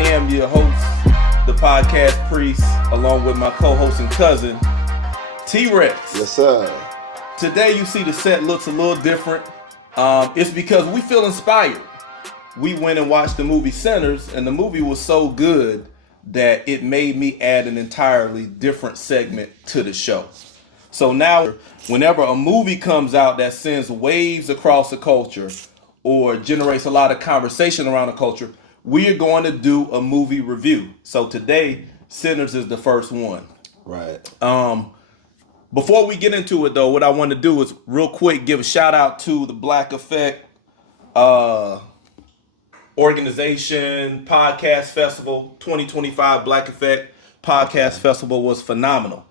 am your host, the podcast priest, along with my co-host and cousin, T-Rex. Yes, sir. Today you see the set looks a little different. It's because we feel inspired. We went and watched the movie Sinners, and the movie was so good that it made me add an entirely different segment to the show. So now, whenever a movie comes out that sends waves across the culture or generates a lot of conversation around the culture, we are going to do a movie review. So today, Sinners is the first one. Right. Before we get into it, though, what I want to do is real quick give a shout out to the Black Effect organization podcast festival. 2025 Black Effect podcast festival was phenomenal.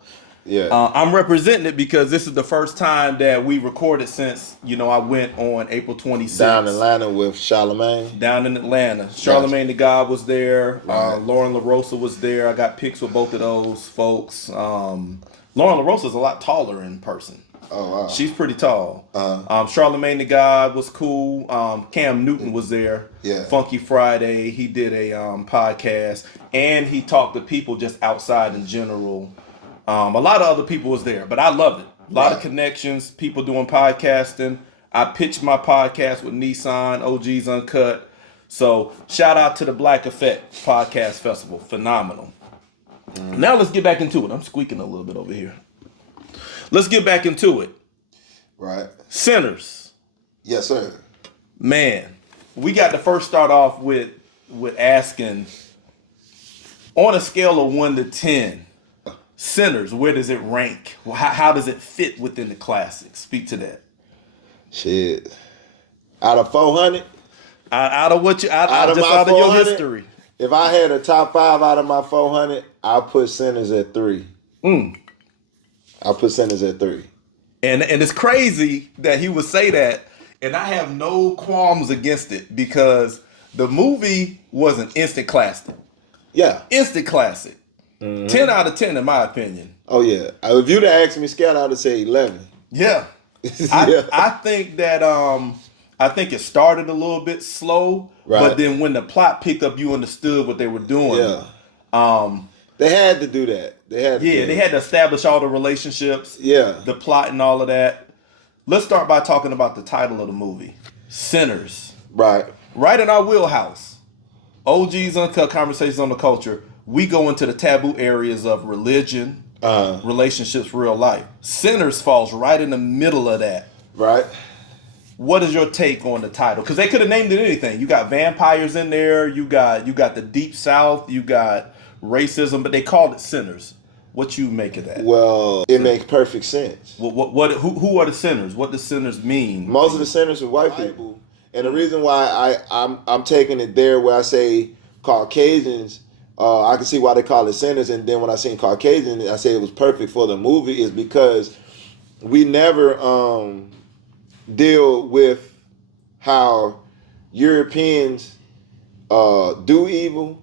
Yeah. I'm representing it because this is the first time that we recorded since, I went on April 26th. Down in Atlanta with Charlamagne. Down in Atlanta. Charlamagne the God was there. Right. Lauren LaRosa was there. I got pics with both of those folks. Lauren LaRosa's a lot taller in person. Oh, wow. She's pretty tall. Uh-huh. Charlamagne the God was cool. Cam Newton was there. Yeah. Funky Friday. He did a podcast. And he talked to people just outside in general. A lot of other people was there, but I loved it. A lot of connections, people doing podcasting. I pitched my podcast with Nissan, OG's Uncut. So shout out to the Black Effect Podcast Festival. Phenomenal. Now let's get back into it. I'm squeaking a little bit over here. Let's get back into it. Right. Sinners. Yes, sir. Man, we got to first start off with asking, on a scale of 1 to 10, Sinners, where does it rank? How does it fit within the classics? Speak to that. Shit. Out of 400? Out of what you out of your 400, history. If I had a top 5 out of my 400, I'll put Sinners at 3. I'll put Sinners at 3. And it's crazy that he would say that, and I have no qualms against it because the movie was an instant classic. Yeah. Instant classic. 10 out of 10 in my opinion. Oh, yeah. If you'd have asked me, Scout, I would have said 11. Yeah. Yeah. I think that I think it started a little bit slow, right. But then when the plot picked up, you understood what they were doing. Yeah. They had to do that. They had to establish all the relationships. Yeah. The plot and all of that. Let's start by talking about the title of the movie. Sinners. Right. Right in our wheelhouse. OG's Uncut Conversations on the Culture. We go into the taboo areas of religion, relationships, real life. Sinners falls right in the middle of that. Right. What is your take on the title? Because they could have named it anything. You got vampires in there. You got the Deep South. You got racism, but they called it Sinners. What you make of that? Well, it makes perfect sense. Who are the sinners? What does sinners mean? Most of the sinners are white people, and the reason why I'm taking it there where I say Caucasians. I can see why they call it sinners, and then when I seen Caucasian, I say it was perfect for the movie is because we never deal with how Europeans do evil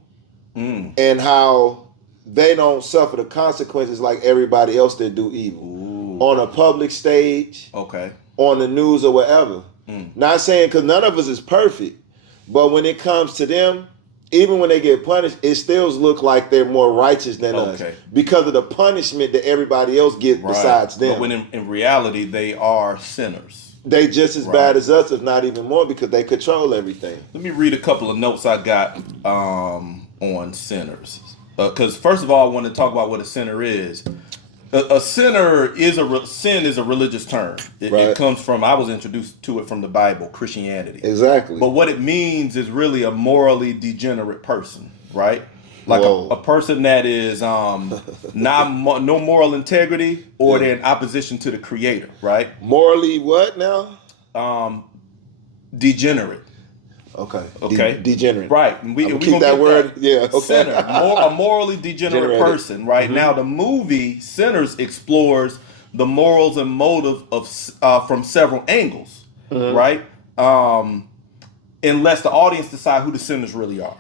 and how they don't suffer the consequences like everybody else that do evil on a public stage, on the news or whatever. Not saying because none of us is perfect, but when it comes to them, even when they get punished, it still looks like they're more righteous than us because of the punishment that everybody else gets besides them. But when in reality, they are sinners. They just as bad as us, if not even more, because they control everything. Let me read a couple of notes I got on sinners. Because first of all, I want to talk about what a sinner is. A sinner sin is a religious term. It comes from, I was introduced to it from the Bible, Christianity. Exactly. But what it means is really a morally degenerate person, right? Like a person that is no moral integrity or they're in opposition to the creator, right? Morally what now? Degenerate. Okay. Degenerate. Right. We keep that word. Yeah. Okay. Sinner. A morally degenerate person. Right. Now the movie Sinners explores the morals and motive of from several angles. Right. Unless the audience decide who the sinners really are.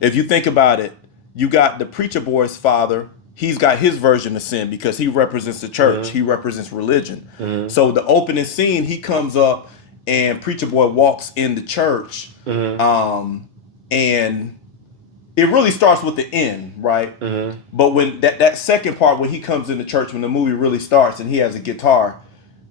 If you think about it, you got the preacher boy's father. He's got his version of sin because he represents the church. He represents religion. So the opening scene, he comes up and preacher boy walks in the church, and it really starts with the end, right? Mm-hmm. But when that second part, when he comes into church, when the movie really starts and he has a guitar,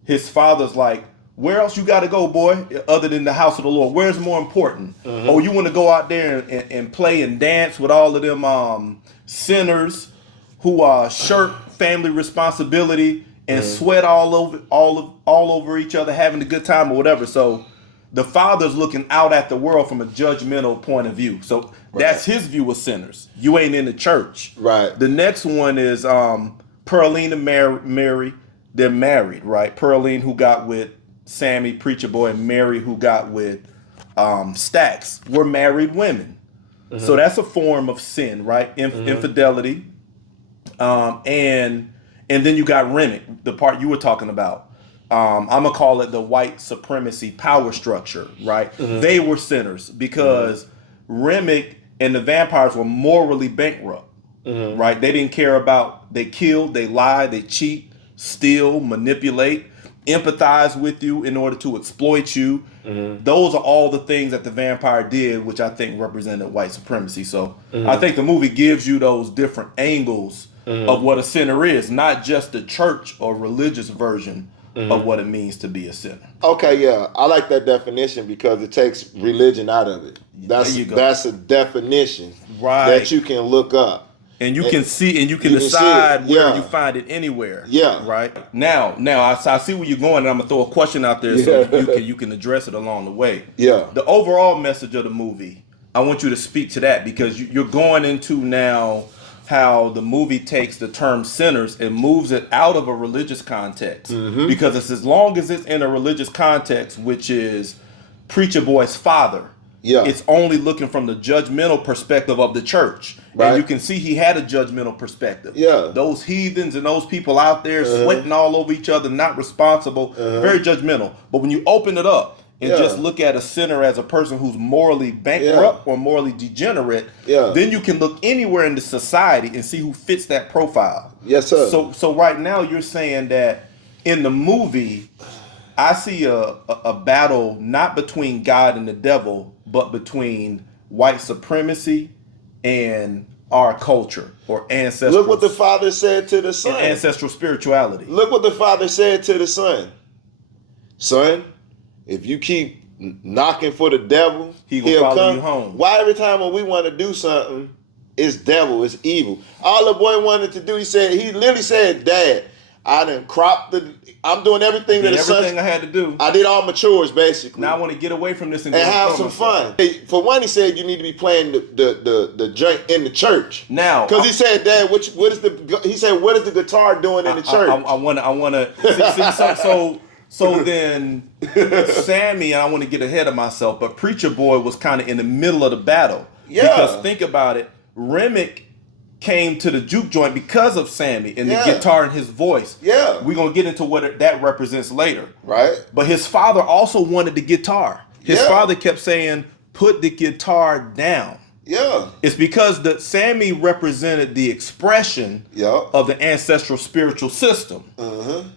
his father's like, where else you got to go, boy, other than the house of the Lord? Where's more important? Mm-hmm. Oh, you want to go out there and play and dance with all of them sinners who shirk family responsibility and sweat all over each other, having a good time or whatever. So the father's looking out at the world from a judgmental point of view. So that's his view of sinners. You ain't in the church. Right. The next one is Pearline and Mary. They're married, right? Pearline, who got with Sammy, Preacher Boy, and Mary, who got with Stax, were married women. Mm-hmm. So that's a form of sin, right? Infidelity. And then you got Remick, the part you were talking about. I'm going to call it the white supremacy power structure, right? Mm-hmm. They were sinners because Remick and the vampires were morally bankrupt, right? They didn't care about, they killed, they lie, they cheat, steal, manipulate, empathize with you in order to exploit you. Mm-hmm. Those are all the things that the vampire did, which I think represented white supremacy. So I think the movie gives you those different angles of what a sinner is, not just the church or religious version of what it means to be a sinner. Okay, yeah, I like that definition because it takes religion out of it. That's a definition that you can look up. And you can see, and you can decide where you find it anywhere. Yeah. Right. Now, I see where you're going, and I'm gonna throw a question out there so you can address it along the way. Yeah. The overall message of the movie, I want you to speak to that because you're going into now how the movie takes the term sinners and moves it out of a religious context. Mm-hmm. Because it's as long as it's in a religious context, which is Preacher Boy's father. Yeah. It's only looking from the judgmental perspective of the church. Right. And you can see he had a judgmental perspective. Yeah. Those heathens and those people out there sweating all over each other, not responsible, very judgmental. But when you open it up and just look at a sinner as a person who's morally bankrupt or morally degenerate, then you can look anywhere in the society and see who fits that profile. Yes, sir. So right now you're saying that in the movie, I see a battle not between God and the devil, but between white supremacy and our culture or ancestral. Look what the father said to the son. Ancestral spirituality. Look what the father said to the son. Son, if you keep knocking for the devil, he'll follow come. You home. Why every time when we want to do something, it's devil, it's evil. All the boy wanted to do, he literally said, Dad, I done cropped I'm doing everything everything I had to do. I did all my chores basically. Now I want to get away from this and have some fun. For one, he said you need to be playing the joint in the church. Now, because he said, Dad, what is the guitar doing in the church? I want to. So then, Sammy, and I want to get ahead of myself, but Preacher Boy was kind of in the middle of the battle. Yeah. Because think about it, Remick came to the juke joint because of Sammy and the guitar and his voice. Yeah. We're going to get into what that represents later. Right. But his father also wanted the guitar. His father kept saying, put the guitar down. Yeah. It's because Sammy represented the expression of the ancestral spiritual system.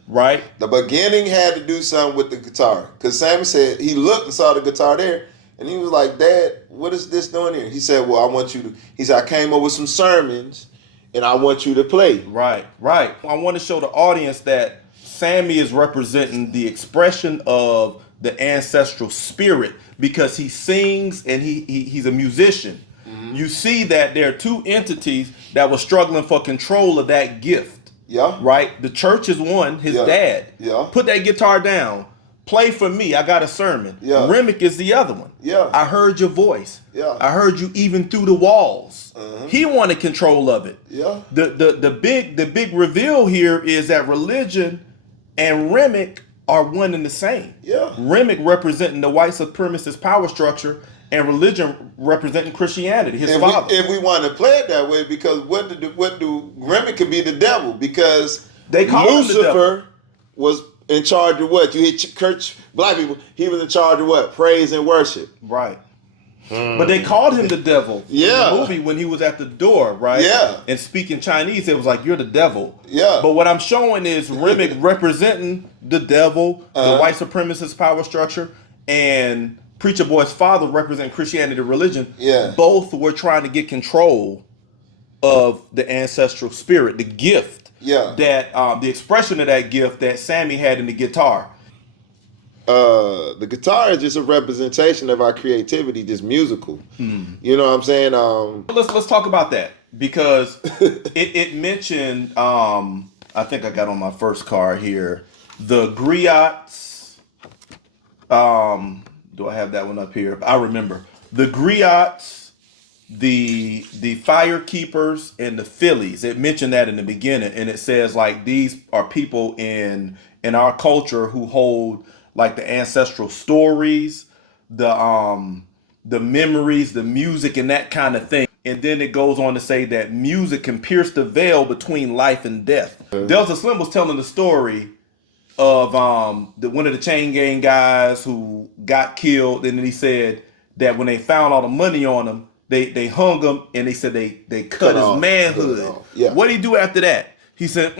Right? The beginning had to do something with the guitar. Because Sammy said, he looked and saw the guitar there. And he was like, Dad, what is this doing here? He said, well, he said, I came up with some sermons and I want you to play. Right. I want to show the audience that Sammy is representing the expression of the ancestral spirit because he sings and he's a musician. Mm-hmm. You see that there are two entities that were struggling for control of that gift. Yeah. Right? The church is one, his dad. Yeah. Put that guitar down. Play for me. I got a sermon. Yeah. Remick is the other one. Yeah. I heard your voice. Yeah. I heard you even through the walls. He wanted control of it. Yeah. The big reveal here is that religion and Remick are one and the same. Yeah. Remick representing the white supremacist power structure and religion representing Christianity. His father. If we want to play it that way, because what do Remick could be the devil? Because they call Lucifer was in charge of what? You hit church, black people, he was in charge of what? Praise and worship. Right. But they called him the devil in the movie when he was at the door, right? Yeah. And speaking Chinese, it was like, you're the devil. Yeah. But what I'm showing is Remick representing the devil, the white supremacist power structure, and Preacher Boy's father representing Christianity religion. Yeah. Both were trying to get control of the ancestral spirit, the gift. Yeah. That the expression of that gift that Sammy had in the guitar. The guitar is just a representation of our creativity, just musical. You know what I'm saying? Let's talk about that because it mentioned. I think I got on my first card here the griots. Do I have that one up here? I remember the griots, the fire keepers, and the Phillies. It mentioned that in the beginning, and it says like these are people in our culture who hold like the ancestral stories, the memories, the music, and that kind of thing. And then it goes on to say that music can pierce the veil between life and death. Delta Slim was telling the story of one of the Chain Gang guys who got killed, and then he said that when they found all the money on him, they hung him, and they said they cut his manhood. Yeah. What did he do after that? He said,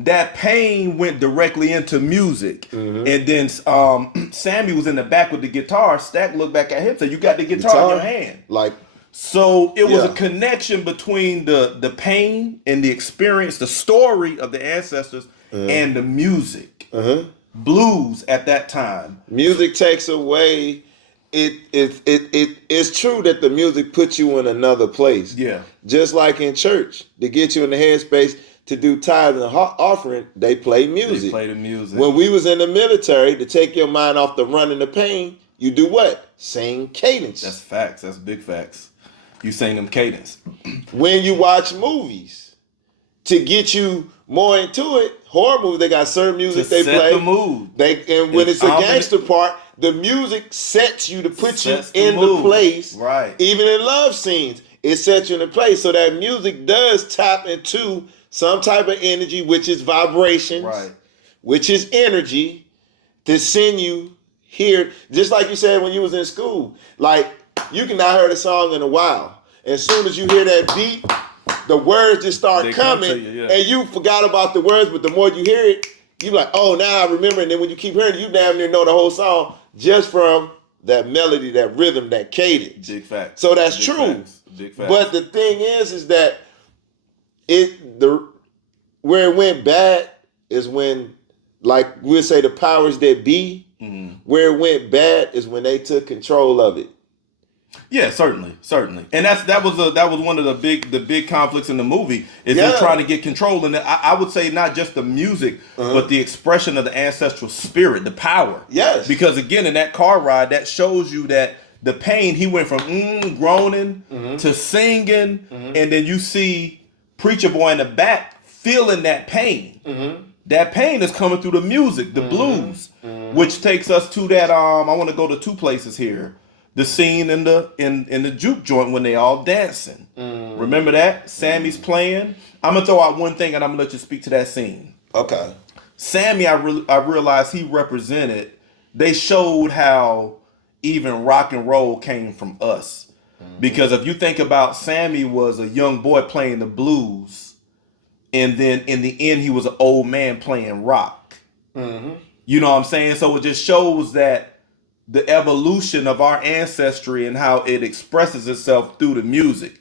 That pain went directly into music. And then Sammy was in the back with the guitar. Stack looked back at him and said, you got the guitar in your hand. Like, so it was a connection between the pain and the experience, the story of the ancestors and the music. Blues at that time. Music takes away. It's true that the music puts you in another place. Yeah. Just like in church, to get you in the headspace to do tithe and offering, they play music. They play the music. When we was in the military, to take your mind off the run and the pain, you do what? Sing cadence. That's facts. That's big facts. You sing them cadence. When you watch movies, to get you more into it, horror movies, they got certain music to they set play. the mood. When it's a gangster part, the music sets you to put you in the place. Right. Even in love scenes, it sets you in the place. So that music does tap into some type of energy, which is vibrations, right, which is energy, to send you here. Just like you said when you was in school. Like, you can not heard a song in a while. As soon as you hear that beat, the words just start coming, and you forgot about the words, but the more you hear it, you like, oh, now I remember. And then when you keep hearing it, you damn near know the whole song just from that melody, that rhythm, that cadence. Big fact. So that's true. Big fact. But the thing is that where it went bad is when, like we'll say, the powers that be. Where it went bad is when they took control of it. Yeah, certainly, and that was one of the big conflicts in the movie is they're trying to get control, and I would say not just the music, but the expression of the ancestral spirit, the power. Yes, because again, in that car ride, that shows you that the pain, he went from groaning to singing, and then you see Preacher Boy in the back feeling that pain. That pain is coming through the music, the blues, which takes us to that. I want to go to two places here. The scene in the juke joint when they all dancing. Remember that? Sammy's playing. I'm gonna throw out one thing and I'm gonna let you speak to that scene. Okay. Sammy, I realized he represented. They showed how even rock and roll came from us, because if you think about, Sammy was a young boy playing the blues, and then in the end he was an old man playing rock. You know what I'm saying? So it just shows that the evolution of our ancestry and how it expresses itself through the music.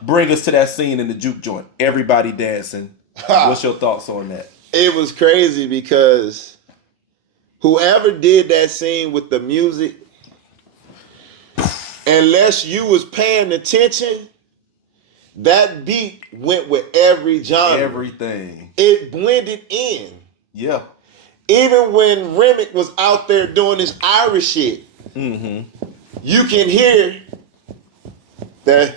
Bring us to that scene in the juke joint. Everybody dancing. What's your thoughts on that? It was crazy because whoever did that scene with the music, unless you was paying attention, that beat went with every genre. Everything. It blended in. Yeah. Even when Remick was out there doing this Irish shit, you can hear that.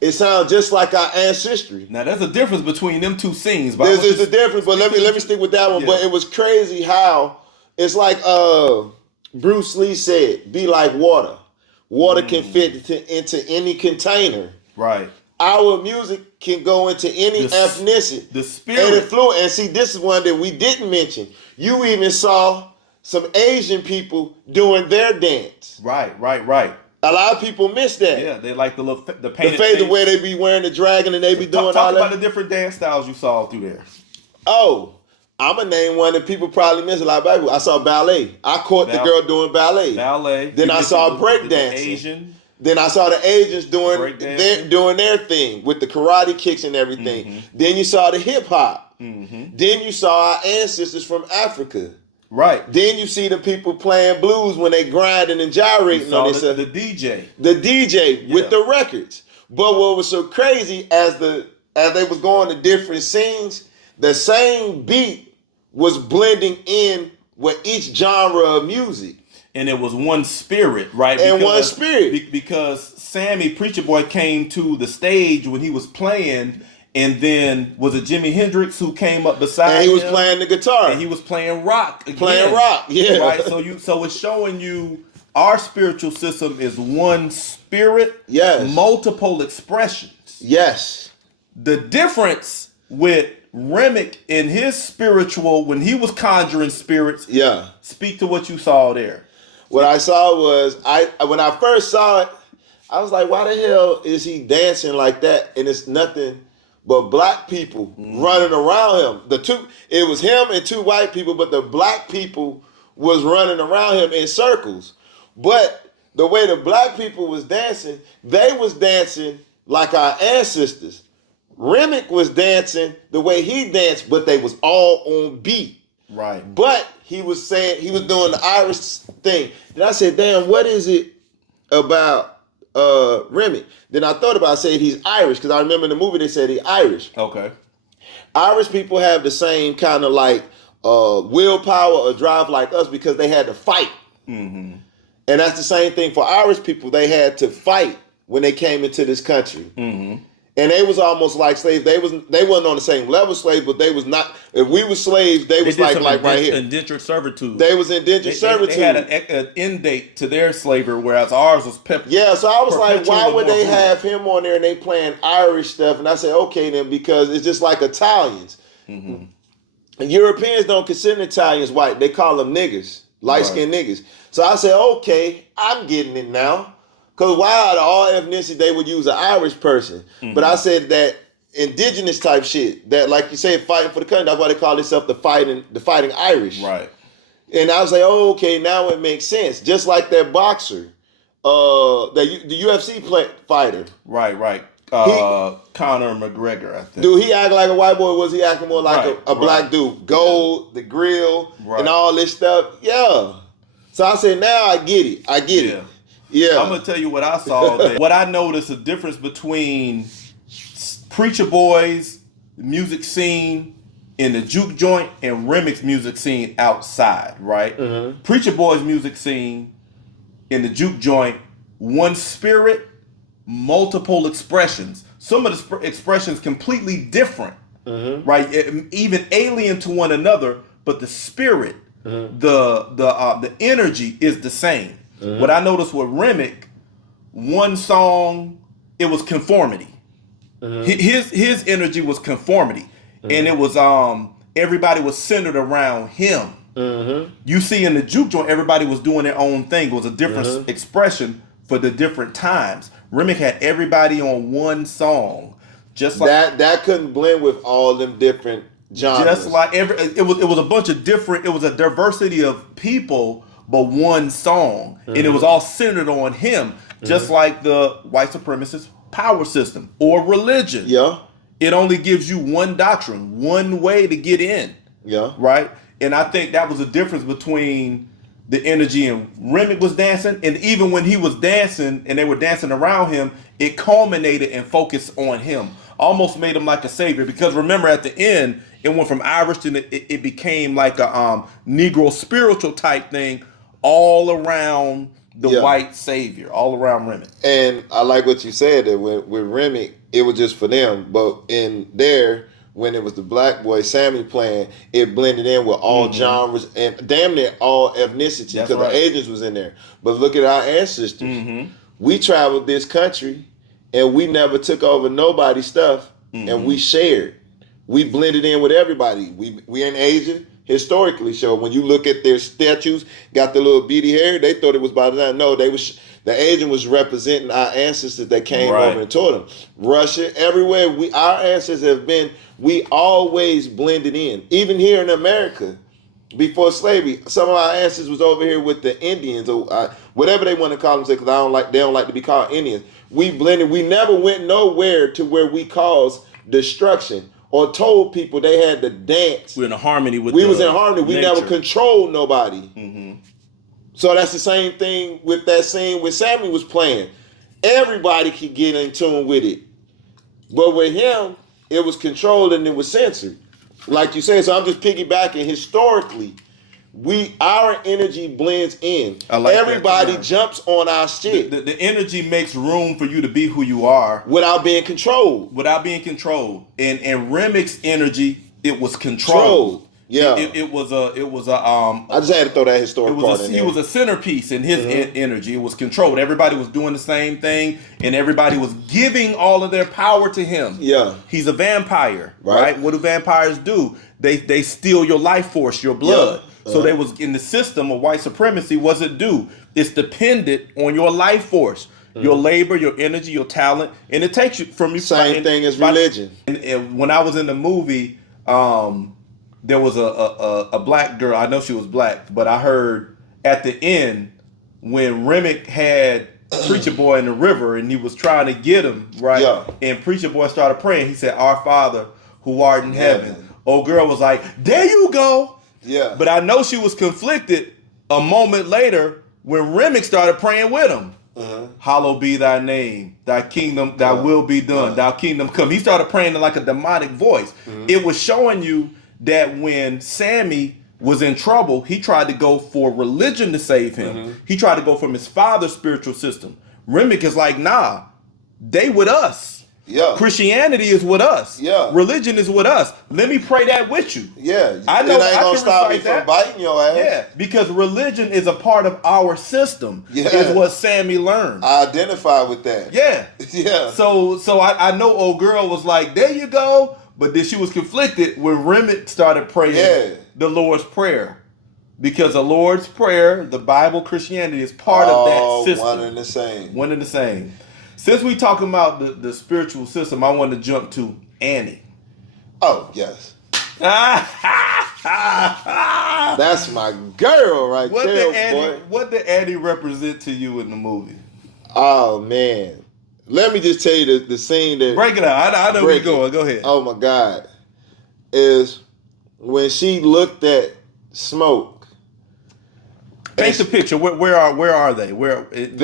It sounds just like our ancestry. Now, there's a difference between them two scenes. There's a difference, but let me stick with that one. Yeah. But it was crazy how it's like Bruce Lee said, "Be like water. Water can fit into any container." Right. Our music can go into any ethnicity. The spirit. And influence. And see, this is one that we didn't mention. You even saw some Asian people doing their dance. Right. A lot of people miss that. Yeah, they like the The painted fade face. where they be wearing the dragon and they be doing Talk all about that. the different dance styles you saw through there. Oh, I'm going to name one that people probably miss a lot of people. I saw ballet. I caught the girl doing ballet. Ballet. Then I saw breakdancing. Asian. Then I saw the Asians doing their thing with the karate kicks and everything. Mm-hmm. Then you saw the hip hop. Mm-hmm. Then you saw our ancestors from Africa. Right. Then you see the people playing blues when they grinding and gyrating on this. The DJ. The DJ with the records. But what was so crazy as they was going to different scenes, the same beat was blending in with each genre of music. And it was one spirit, right? One spirit. Because Sammy, Preacher Boy, came to the stage when he was playing, and then was it Jimi Hendrix who came up beside him? And he was playing the guitar. And he was playing rock again. Playing rock, yeah. Right? So it's showing you our spiritual system is one spirit, yes, multiple expressions. Yes. The difference with Remick in his spiritual, when he was conjuring spirits, speak to what you saw there. What I saw was, when I first saw it, I was like, why the hell is he dancing like that? And it's nothing but black people running around him. It was him and two white people, but the black people was running around him in circles. But the way the black people was dancing, they was dancing like our ancestors. Remick was dancing the way he danced, but they was all on beat. Right. But he was saying, he was doing the Irish thing. Then I said, damn, what is it about Remick? Then I thought about saying he's Irish, because I remember in the movie they said he's Irish. Okay. Irish people have the same kind of like willpower or drive like us because they had to fight. Mm-hmm. And that's the same thing for Irish people. They had to fight when they came into this country. Mm-hmm. And they was almost like slaves. They wasn't on the same level as slaves, but they was not. If we were slaves, they was like right here. Indentured servitude. They was indentured servitude. They had an end date to their slavery, whereas ours was Yeah, so I was like, why would they have him on there and they playing Irish stuff? And I said, okay then, because it's just like Italians. Mm-hmm. And Europeans don't consider Italians white. They call them niggers, light-skinned niggas. So I said, okay, I'm getting it now. Because why out of all ethnicity they would use an Irish person? Mm-hmm. But I said that indigenous type shit, that like you said, fighting for the country, that's why they call themselves the fighting Irish. Right. And I was like, oh, okay, now it makes sense. Just like that boxer, the UFC fighter. Right. Conor McGregor, I think. Dude, he acted like a white boy, or was he acting more like a black dude? Gold, the grill, and all this stuff. Yeah. So I said, now I get it. It. Yeah. I'm going to tell you what I saw. What I noticed, a difference between Preacher Boy's music scene in the juke joint and Remick's music scene outside, right? Mm-hmm. Preacher Boy's music scene in the juke joint, one spirit, multiple expressions. Some of the expressions completely different, right? Even alien to one another, but the spirit, the energy is the same. Mm-hmm. What I noticed with Remick, one song, it was conformity. Mm-hmm. His energy was conformity, and it was everybody was centered around him. Mm-hmm. You see in the juke joint, everybody was doing their own thing. It was a different expression for the different times. Remick had everybody on one song, just like that couldn't blend with all them different genres. Just like it was a bunch of different. It was a diversity of people, but one song, and it was all centered on him, just like the white supremacist power system or religion. Yeah, it only gives you one doctrine, one way to get in. Yeah, right. And I think that was the difference between the energy and Remick was dancing, and even when he was dancing and they were dancing around him, it culminated and focused on him. Almost made him like a savior, because remember at the end it went from Irish to it became like a Negro spiritual type thing all around the white savior, all around Remick. And I like what you said, that with Remick it was just for them, but in there, when it was the black boy Sammy playing, it blended in with all genres and damn near all ethnicity, because the Asians was in there. But look at our ancestors. Mm-hmm. We traveled this country and we never took over nobody's stuff, and we shared. We blended in with everybody. We in Asia historically show. When you look at their statues, got the little beady hair, they thought it was by design. No, they The agent was representing our ancestors that came Right. over and taught them. Russia, everywhere our ancestors have been, we always blended in. Even here in America, before slavery, some of our ancestors was over here with the Indians or whatever they want to call themselves, because they don't like to be called Indians. We blended. We never went nowhere to where we caused destruction or told people they had to dance. We're in harmony with. We was in harmony. We nature. never controlled nobody. Mm-hmm. So that's the same thing with that scene where Sammy was playing. Everybody could get in tune with it, but with him, it was controlled and it was censored. Like you said, so I'm just piggybacking. Historically, our energy blends in. I like Everybody that term. jumps on our shit The energy makes room for you to be who you are without being controlled. And Remic's energy, it was controlled. Yeah. It was a I just had to throw that historic part in he there. was a centerpiece in his energy. It was controlled. Everybody was doing the same thing, and everybody was giving all of their power to him. Yeah. He's a vampire, Right. right? What do vampires do? They steal your life force, your blood. Yeah. So they was in the system of white supremacy. What's it do? It's dependent on your life force, your labor, your energy, your talent, and it takes you from you. Same thing as religion. And when I was in the movie, there was a black girl. I know she was black, but I heard at the end when Remick had Preacher Boy in the river and he was trying to get him, right? Yeah. And Preacher Boy started praying. He said, "Our Father who art in heaven." Old girl was like, "There you go." Yeah. But I know she was conflicted a moment later when Remick started praying with him. Hallowed be thy name, thy kingdom, thy will be done, thy kingdom come. He started praying in like a demonic voice. It was showing you that when Sammy was in trouble, he tried to go for religion to save him. He tried to go from his father's spiritual system. Remick is like, nah, they with us. Yeah. Christianity is with us. Yeah. Religion is with us. Let me pray that with you. Yeah. I know. It ain't I gonna can stop me recite from that. biting your ass. Yeah, because religion is a part of our system. Yeah. Is what Sammy learned. I identify with that. Yeah. Yeah. So I know old girl was like, there you go. But then she was conflicted when Remick started praying the Lord's Prayer. Because the Lord's Prayer, the Bible, Christianity is part of that system. One and the same. One and the same. Since we talking about the spiritual system, I want to jump to Annie. Oh, yes. That's my girl right there, boy. What did Annie represent to you in the movie? Oh, man. Let me just tell you the scene that... Break it out. I know where you're going. Go ahead. Oh, my God. Is when she looked at Smoke. Paint the picture. Where are they?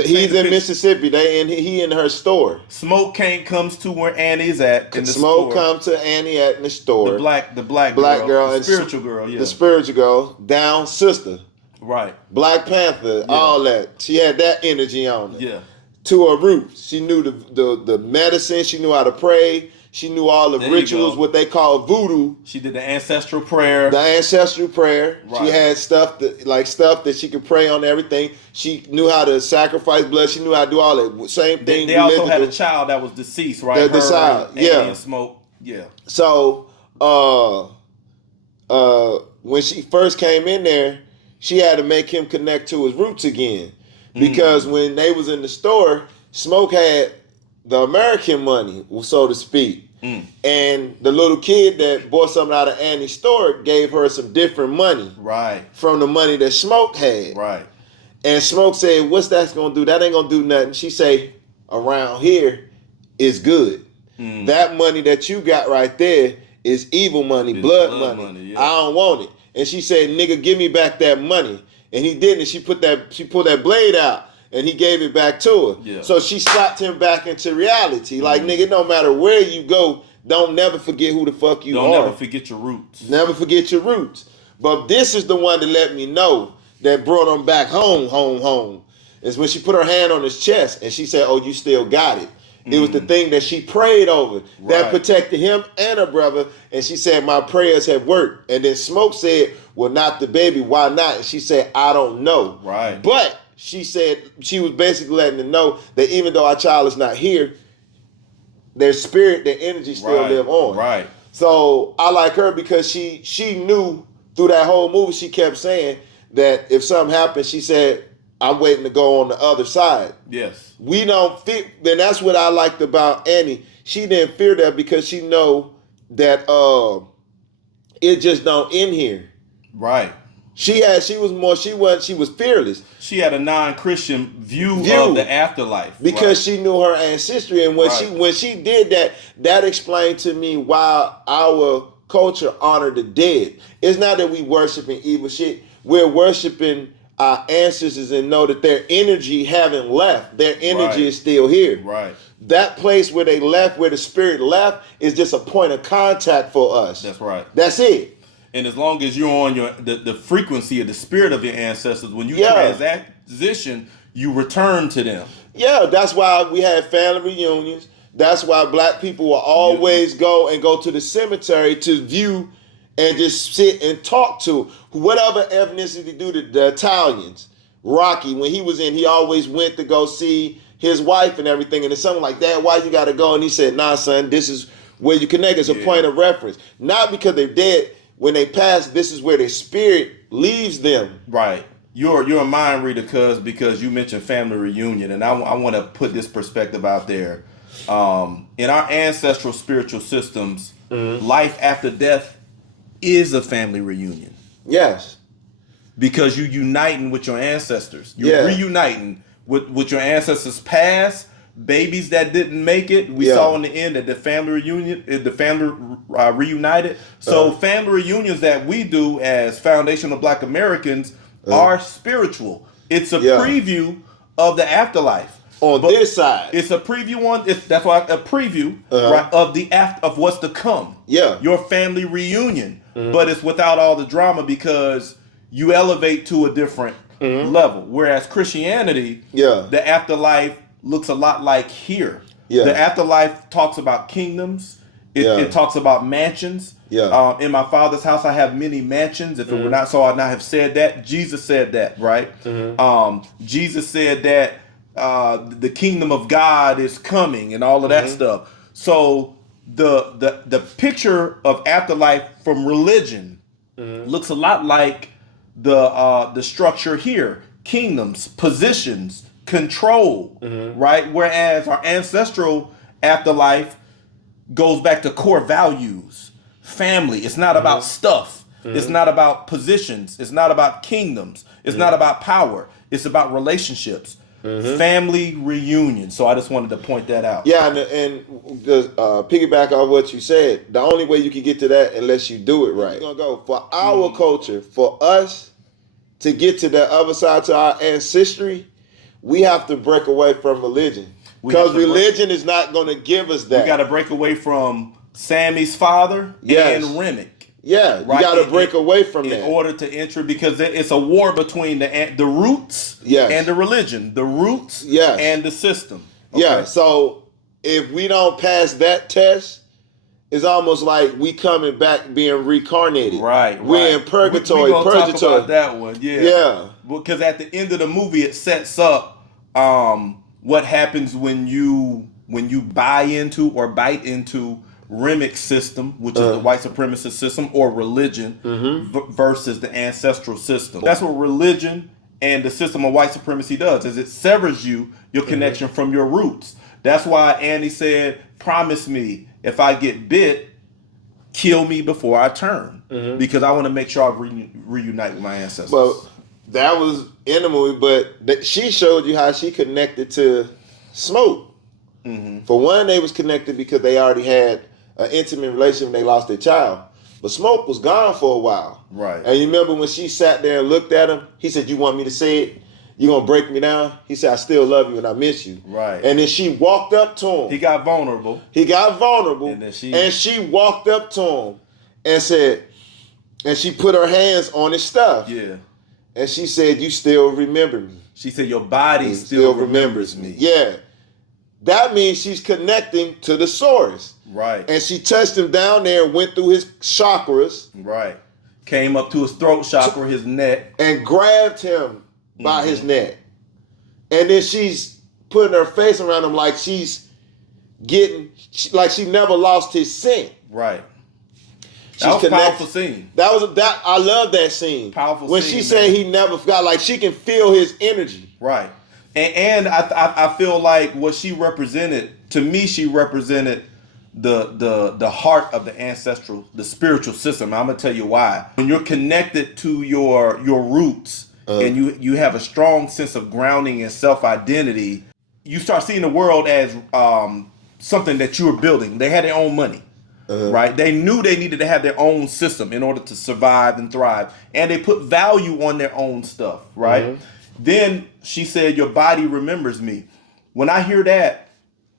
He's in Mississippi. He in her store. Smoke comes to where Annie's at in the Smoke store. comes to Annie in the store. The black girl, the spiritual girl. Yeah, the spiritual girl, down sister. Right. Black Panther, all that. She had that energy on her. Yeah. To her roots, she knew the medicine. She knew how to pray. She knew all the rituals, what they call voodoo. She did the ancestral prayer. Right. She had stuff that she could pray on everything. She knew how to sacrifice blood. She knew how to do all that. Same thing. They also had a child that was deceased, right? The child, yeah. And Smoke, yeah. So, when she first came in there, she had to make him connect to his roots again, because when they was in the store, Smoke had the American money, so to speak. And the little kid that bought something out of Annie's store gave her some different money. Right. From the money that Smoke had. Right. And Smoke said, what's that going to do? That ain't going to do nothing. She say, around here is good. That money that you got right there is evil money, blood money. Yeah. I don't want it. And she said, nigga, give me back that money. And he didn't. And she pulled that blade out. And he gave it back to her. Yeah. So she slapped him back into reality. Like, nigga, no matter where you go, don't never forget who the fuck you are. Don't never forget your roots. Never forget your roots. But this is the one that let me know that brought him back home. Is when she put her hand on his chest and she said, oh, you still got it. It was the thing that she prayed over that protected him and her brother. And she said, my prayers have worked. And then Smoke said, well, not the baby. Why not? And she said, I don't know. Right. But she said she was basically letting them know that even though our child is not here, their spirit, their energy still live on. Right. So I like her because she knew through that whole movie, she kept saying that if something happened, she said, I'm waiting to go on the other side. Yes. We don't fear, and that's what I liked about Annie. She didn't fear that because she know that it just don't end here. Right. She was fearless. She had a non-Christian view of the afterlife because she knew her ancestry, and when she did that, that explained to me why our culture honored the dead. It's not that we worshiping evil shit. We're worshiping our ancestors and know that their energy haven't left. Their energy is still here. Right. That place where they left, where the spirit left, is just a point of contact for us. That's right. That's it. And as long as you're on the frequency of the spirit of your ancestors, when you transition, you return to them. Yeah, that's why we had family reunions. That's why black people will always go to the cemetery to view and just sit and talk to whatever ethnicity do. The Italians, Rocky, when he was in, he always went to go see his wife and everything. And it's something like, Dad, why you got to go? And he said, nah, son, this is where you connect. It's a point of reference. Not because they're dead. When they pass, this is where their spirit leaves them. Right. You're a mind reader, because you mentioned family reunion, and I want to put this perspective out there. In our ancestral spiritual systems, life after death is a family reunion. Yes. Because you're uniting with your ancestors. You're reuniting with your ancestors past. Babies that didn't make it, we saw in the end that the family reunited. So family reunions that we do as foundational Black Americans are spiritual. It's a preview of the afterlife. On this side, it's a preview that's why a preview of what's to come. Yeah, your family reunion, but it's without all the drama because you elevate to a different level. Whereas Christianity, the afterlife looks a lot like here. Yeah. The afterlife talks about kingdoms. It talks about mansions. Yeah. In my Father's house, I have many mansions. If it were not so, I'd not have said that. Jesus said that, right? Jesus said that the kingdom of God is coming and all of that stuff. So the picture of afterlife from religion looks a lot like the structure here: kingdoms, positions, control, right? Whereas our ancestral afterlife goes back to core values, family. It's not about stuff. It's not about positions. It's not about kingdoms. It's not about power. It's about relationships. Family reunion. So I just wanted to point that out. Yeah, and piggyback on what you said, the only way you can get to that unless you do it right. You're gonna go for our culture, for us to get to the other side, to our ancestry. We have to break away from religion, because religion is not going to give us that. We got to break away from Sammy's father and Remick. Yeah, right? You got to break away from that in order to enter, because it's a war between the roots and the religion, the roots and the system. Okay. Yeah, so if we don't pass that test, it's almost like we coming back being reincarnated. Right. We're in purgatory. We're gonna talk about that one. Yeah. Because at the end of the movie, it sets up what happens when you buy into or bite into Remick's system, which is the white supremacist system, or religion versus the ancestral system. That's what religion and the system of white supremacy does, is it severs your connection from your roots. That's why Annie said, promise me, if I get bit, kill me before I turn. Because I want to make sure I reunite with my ancestors. Well, that was in the movie, but she showed you how she connected to Smoke. For one, they was connected because they already had an intimate relationship when they lost their child. But Smoke was gone for a while. Right. And you remember when she sat there and looked at him, he said, you want me to say it? You gonna break me down? He said, I still love you and I miss you. Right. And then she walked up to him. He got vulnerable. And then she walked up to him and said, and she put her hands on his stuff. Yeah. And she said, you still remember me. She said, your body still remembers me. Yeah. That means she's connecting to the source. Right. And she touched him down there and went through his chakras. Right. Came up to his throat chakra, his neck. And grabbed him by his neck. And then she's putting her face around him like she's like she never lost his scent. Right. That was a powerful scene. That I love that scene. Powerful when scene, she said he never forgot, like she can feel his energy. Right. And I feel like what she represented, to me, she represented the heart of the ancestral, the spiritual system. I'm gonna tell you why. When you're connected to your roots and you have a strong sense of grounding and self-identity, you start seeing the world as something that you were building. They had their own money. Right? They knew they needed to have their own system in order to survive and thrive. And they put value on their own stuff, right? Then she said, your body remembers me. When I hear that,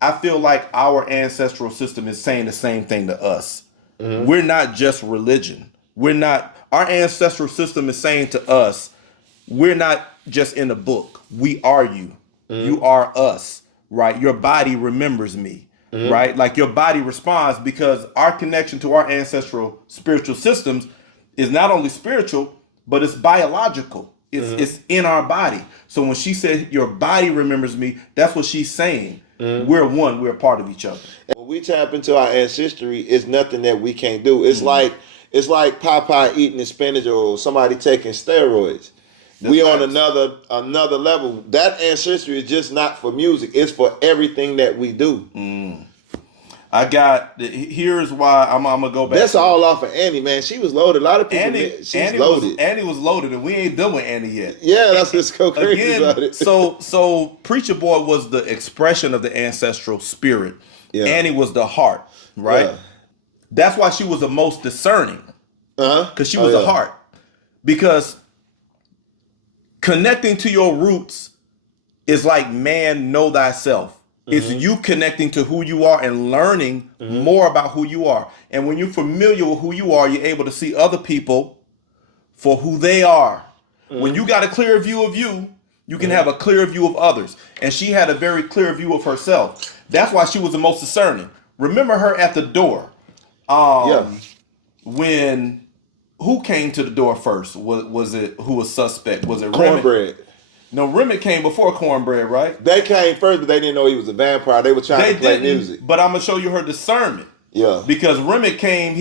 I feel like our ancestral system is saying the same thing to us. We're not just religion. Our ancestral system is saying to us, we're not just in a book. We are you. You are us, right? Your body remembers me. Right? Like your body responds because our connection to our ancestral spiritual systems is not only spiritual, but it's biological. It's in our body. So when she said your body remembers me, that's what she's saying. We're one, we're a part of each other. When we tap into our ancestry, it's nothing that we can't do. It's like Popeye eating spinach or somebody taking steroids. We on another level. That ancestry is just not for music. It's for everything that we do. Here's why I'm gonna go back. That's all off of Annie, man. She was loaded. A lot of people, she's loaded. Annie was loaded, and we ain't done with Annie yet. Yeah, that's what's so crazy about it. So Preacher Boy was the expression of the ancestral spirit. Yeah. Annie was the heart, right? Yeah. That's why she was the most discerning. Because she was the heart. Because connecting to your roots is like man, know thyself. It's you connecting to who you are and learning more about who you are. And when you're familiar with who you are, you're able to see other people for who they are. When you got a clear view of you, you can have a clear view of others. And she had a very clear view of herself. That's why she was the most discerning. Remember her at the door. When who came to the door first? Was it who was suspect? Was it Cornbread? No, Remick came before Cornbread, right? They came first, but they didn't know he was a vampire. They were trying to play music. But I'm gonna show you her discernment. Yeah. Because Remick came,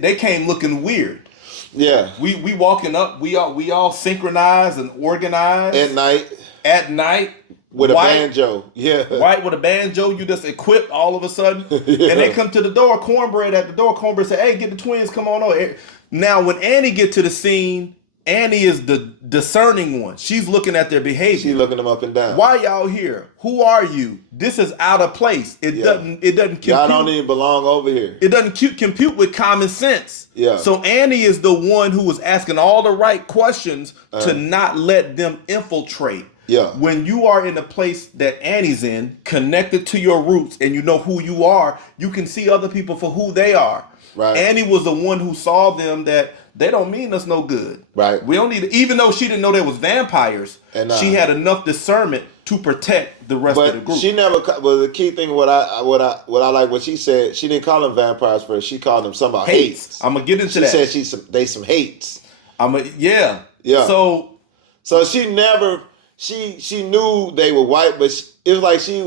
they came looking weird. Yeah. We walking up, we all synchronized and organized. At night. With white, a banjo. Yeah. White with a banjo, you just equipped all of a sudden. Yeah. And they come to the door, Cornbread at the door. Cornbread said, hey, get the twins, come on over. Now, when Annie get to the scene, Annie is the discerning one. She's looking at their behavior. She's looking them up and down. Why y'all here? Who are you? This is out of place. It doesn't compute. Y'all don't even belong over here. It doesn't compute with common sense. Yeah. So Annie is the one who was asking all the right questions to not let them infiltrate. Yeah. When you are in the place that Annie's in, connected to your roots, and you know who you are, you can see other people for who they are. Right. Annie was the one who saw them that they don't mean us no good. Right. We don't need to, even though she didn't know there was vampires, and she had enough discernment to protect the rest of the group. She never. Well, the key thing, what I like what she said, she didn't call them vampires first. She called them something about hates. I'm gonna get into that. She said they some hates. Yeah. So she never. She knew they were white, but it was like she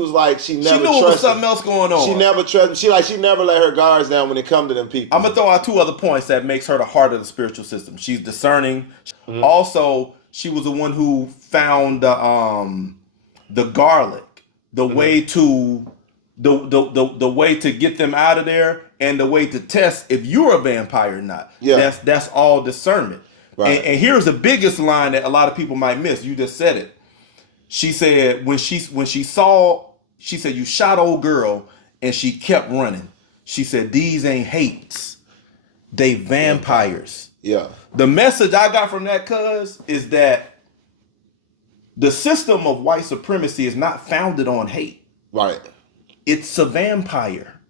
never knew there was something else going on. She never trusted. She never let her guards down when it come to them people. I'm gonna throw out two other points that makes her the heart of the spiritual system. She's discerning. Also, she was the one who found the garlic, the way to the way to get them out of there, and the way to test if you're a vampire or not. Yeah. That's all discernment. Right. And here's the biggest line that a lot of people might miss. You just said it. She said when she saw, she said, you shot old girl, and she kept running. She said, these ain't hates. They vampires. Yeah. The message I got from that, cuz, is that the system of white supremacy is not founded on hate. Right. It's a vampire.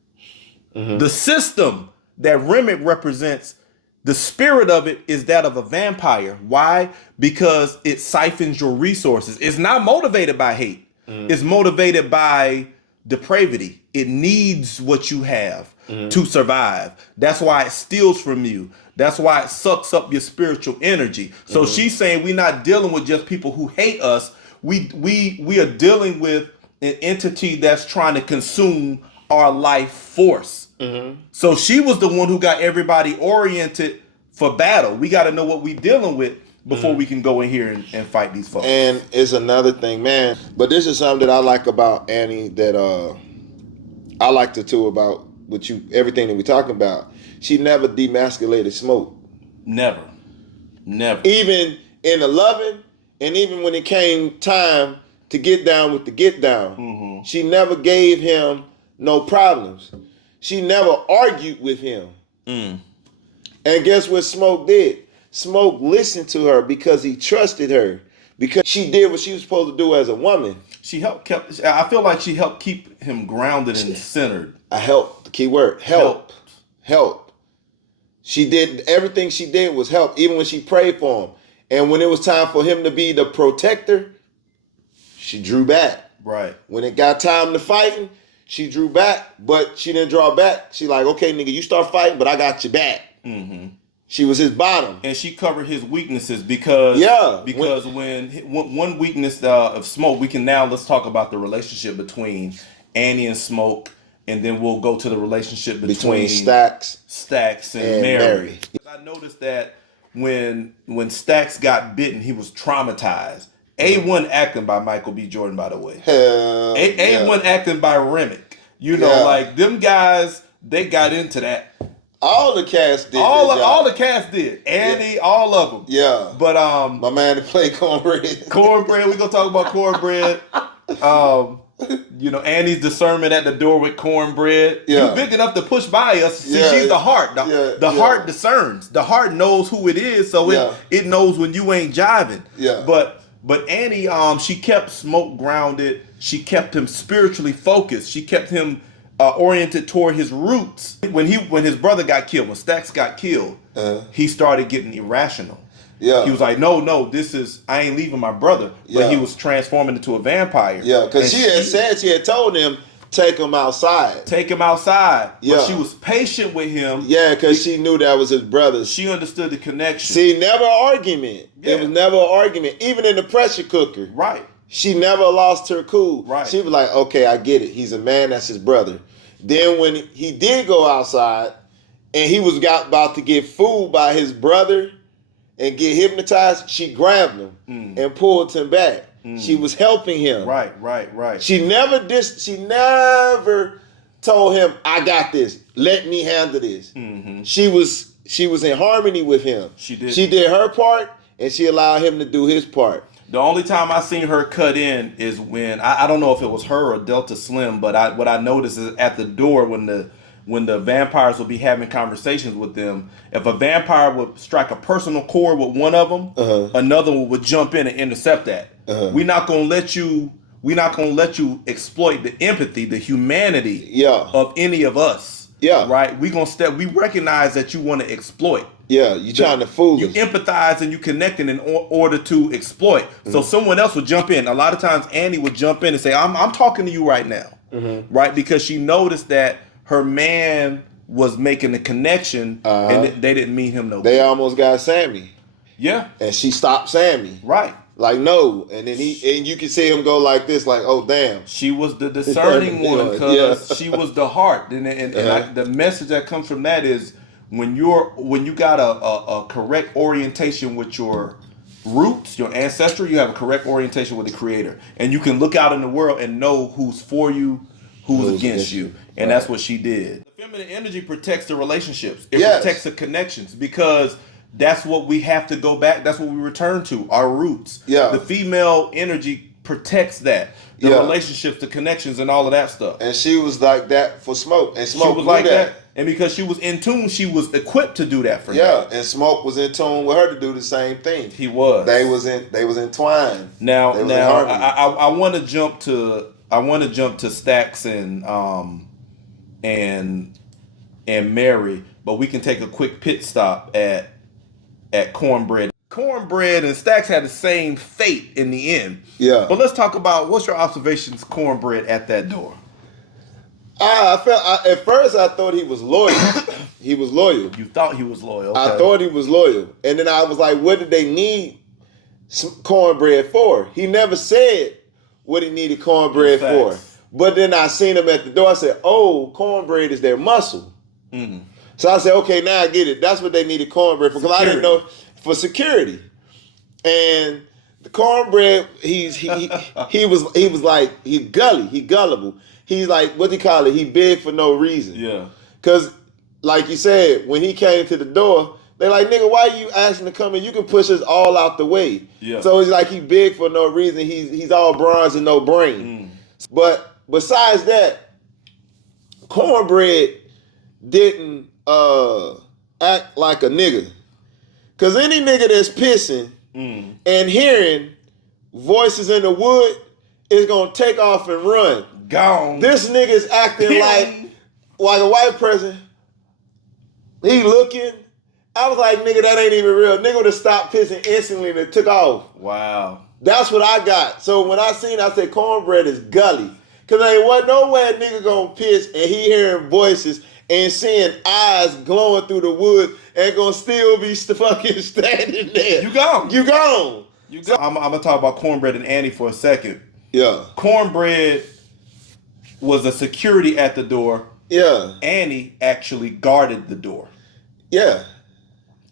The system that Remick represents, the spirit of it is that of a vampire. Why? Because it siphons your resources. It's not motivated by hate. It's motivated by depravity. It needs what you have to survive. That's why it steals from you. That's why it sucks up your spiritual energy. So she's saying we're not dealing with just people who hate us. We are dealing with an entity that's trying to consume our life force. So she was the one who got everybody oriented for battle. We got to know what we dealing with before we can go in here and fight these folks. And it's another thing, man. But this is something that I like about Annie that I liked her too about everything that we're talking about. She never demasculated Smoke. Never. Even in the loving, and even when it came time to get down with the get down, she never gave him no problems. She never argued with him. And guess what Smoke did? Smoke listened to her because he trusted her. Because she did what she was supposed to do as a woman. I feel like she helped keep him grounded and centered. The key word, help. She did, everything she did was help, even when she prayed for him. And when it was time for him to be the protector, she drew back. Right. When it got time to fighting, she drew back, but she didn't draw back. She like, okay, nigga, you start fighting, but I got your back. She was his bottom. And she covered his weaknesses because when one weakness of Smoke, let's talk about the relationship between Annie and Smoke, and then we'll go to the relationship between Stacks and Mary. I noticed that when Stacks got bitten, he was traumatized. A1 acting by Michael B. Jordan, by the way. A1 acting by Remick. Like them guys, they got into that. All the cast did. All the cast did. Annie, all of them. Yeah. But my man that played Cornbread. We gonna talk about Cornbread. Annie's discernment at the door with Cornbread. Yeah. You big enough to push by us. See, she's the heart. The heart discerns. The heart knows who it is, so it knows when you ain't jiving. Yeah. But Annie, she kept Smoke grounded. She kept him spiritually focused. She kept him oriented toward his roots. When his brother got killed, when Stacks got killed, he started getting irrational. Yeah. He was like, no, I ain't leaving my brother. But he was transforming into a vampire. Yeah, because she had told him, take him outside. Yeah. But she was patient with him. Yeah, because she knew that was his brother. She understood the connection. See, never an argument. Yeah. It was never an argument. Even in the pressure cooker. Right. She never lost her cool. Right. She was like, okay, I get it. He's a man, that's his brother. Then when he did go outside and he was about to get fooled by his brother and get hypnotized, she grabbed him and pulled him back. She was helping him. Right. She never told him, I got this. Let me handle this. She was in harmony with him. She did her part and she allowed him to do his part. The only time I seen her cut in is when I don't know if it was her or Delta Slim, but what I noticed is at the door when the vampires would be having conversations with them, if a vampire would strike a personal chord with one of them, another one would jump in and intercept that. We're not gonna let you exploit the empathy, the humanity of any of us. Yeah. Right? We recognize that you want to exploit. Yeah, you trying to fool us. You empathize and you connecting in order to exploit. So someone else would jump in. A lot of times Annie would jump in and say, I'm talking to you right now. Right? Because she noticed that her man was making the connection and they didn't mean him no good. They almost got Sammy. Yeah. And she stopped Sammy. Right. Like, no. And then you can see him go like this, like, oh, damn. She was the discerning one because she was the heart. And the message that comes from that is when you got a correct orientation with your roots, your ancestry, you have a correct orientation with the Creator. And you can look out in the world and know who's for you, who's against you. And that's what she did. The feminine energy protects the relationships. It protects the connections because that's what we have to go back. That's what we return to, our roots. Yeah. The female energy protects that. The relationships, the connections, and all of that stuff. And she was like that for Smoke. And Smoke was like that. And because she was in tune, she was equipped to do that for him. Yeah, and Smoke was in tune with her to do the same thing. He was. They was entwined. Now I want to jump to Stacks and Mary, but we can take a quick pit stop at Cornbread. Cornbread and Stacks had the same fate in the end. Yeah. But let's talk about what's your observations, Cornbread, at that door. At first I thought he was loyal. He was loyal. You thought he was loyal. Okay. I thought he was loyal. And then I was like, what did they need Cornbread for? He never said what he needed Cornbread for. But then I seen him at the door. I said, "Oh, cornbread is their muscle." So I said, "Okay, now I get it. That's what they needed cornbread for." Because I didn't know for security. And the cornbread, he was like he gullible. He's like, what do you call it? He big for no reason. Yeah. Cause like you said, when he came to the door, they like, nigga, why you asking to come in? You can push us all out the way. Yeah. So it's like he big for no reason. He's all bronze and no brain. But besides that, cornbread didn't act like a nigga. Cause any nigga that's pissing and hearing voices in the wood is gonna take off and run. Gone. This nigga's acting like a white person. He looking. I was like, nigga, that ain't even real. Nigga would have stopped pissing instantly and it took off. Wow. That's what I got. So when I seen, I said, cornbread is gully. Cause there wasn't no way a nigga gonna piss and he hearing voices and seeing eyes glowing through the wood and gonna still be fucking standing there. You gone. You gone. You gone. I'm gonna talk about Cornbread and Annie for a second. Yeah. Cornbread was a security at the door. Yeah. Annie actually guarded the door. Yeah.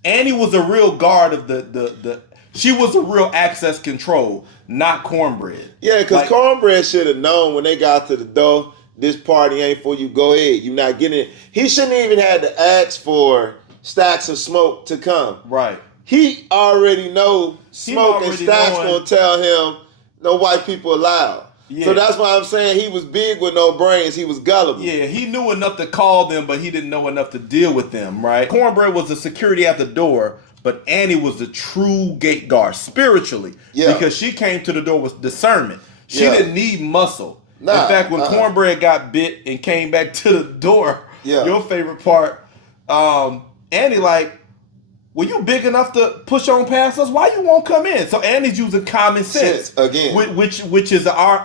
Annie was a real guard of the she was a real access control, not Cornbread. Yeah, because Cornbread should have known when they got to the door, this party ain't for you, go ahead, you not getting it. He shouldn't even had to ask for Stacks of Smoke to come. Right. He already know Smoke and Stacks gonna tell him no white people allowed. Yeah. So that's why I'm saying he was big with no brains. He was gullible. Yeah, he knew enough to call them, but he didn't know enough to deal with them, right? Cornbread was the security at the door, but Annie was the true gate guard spiritually. Yeah. Because she came to the door with discernment. She didn't need muscle. Nah, in fact, when Cornbread got bit and came back to the door, your favorite part, Annie like, well, you big enough to push on past us. Why you won't come in? So Annie's using common sense again, which is our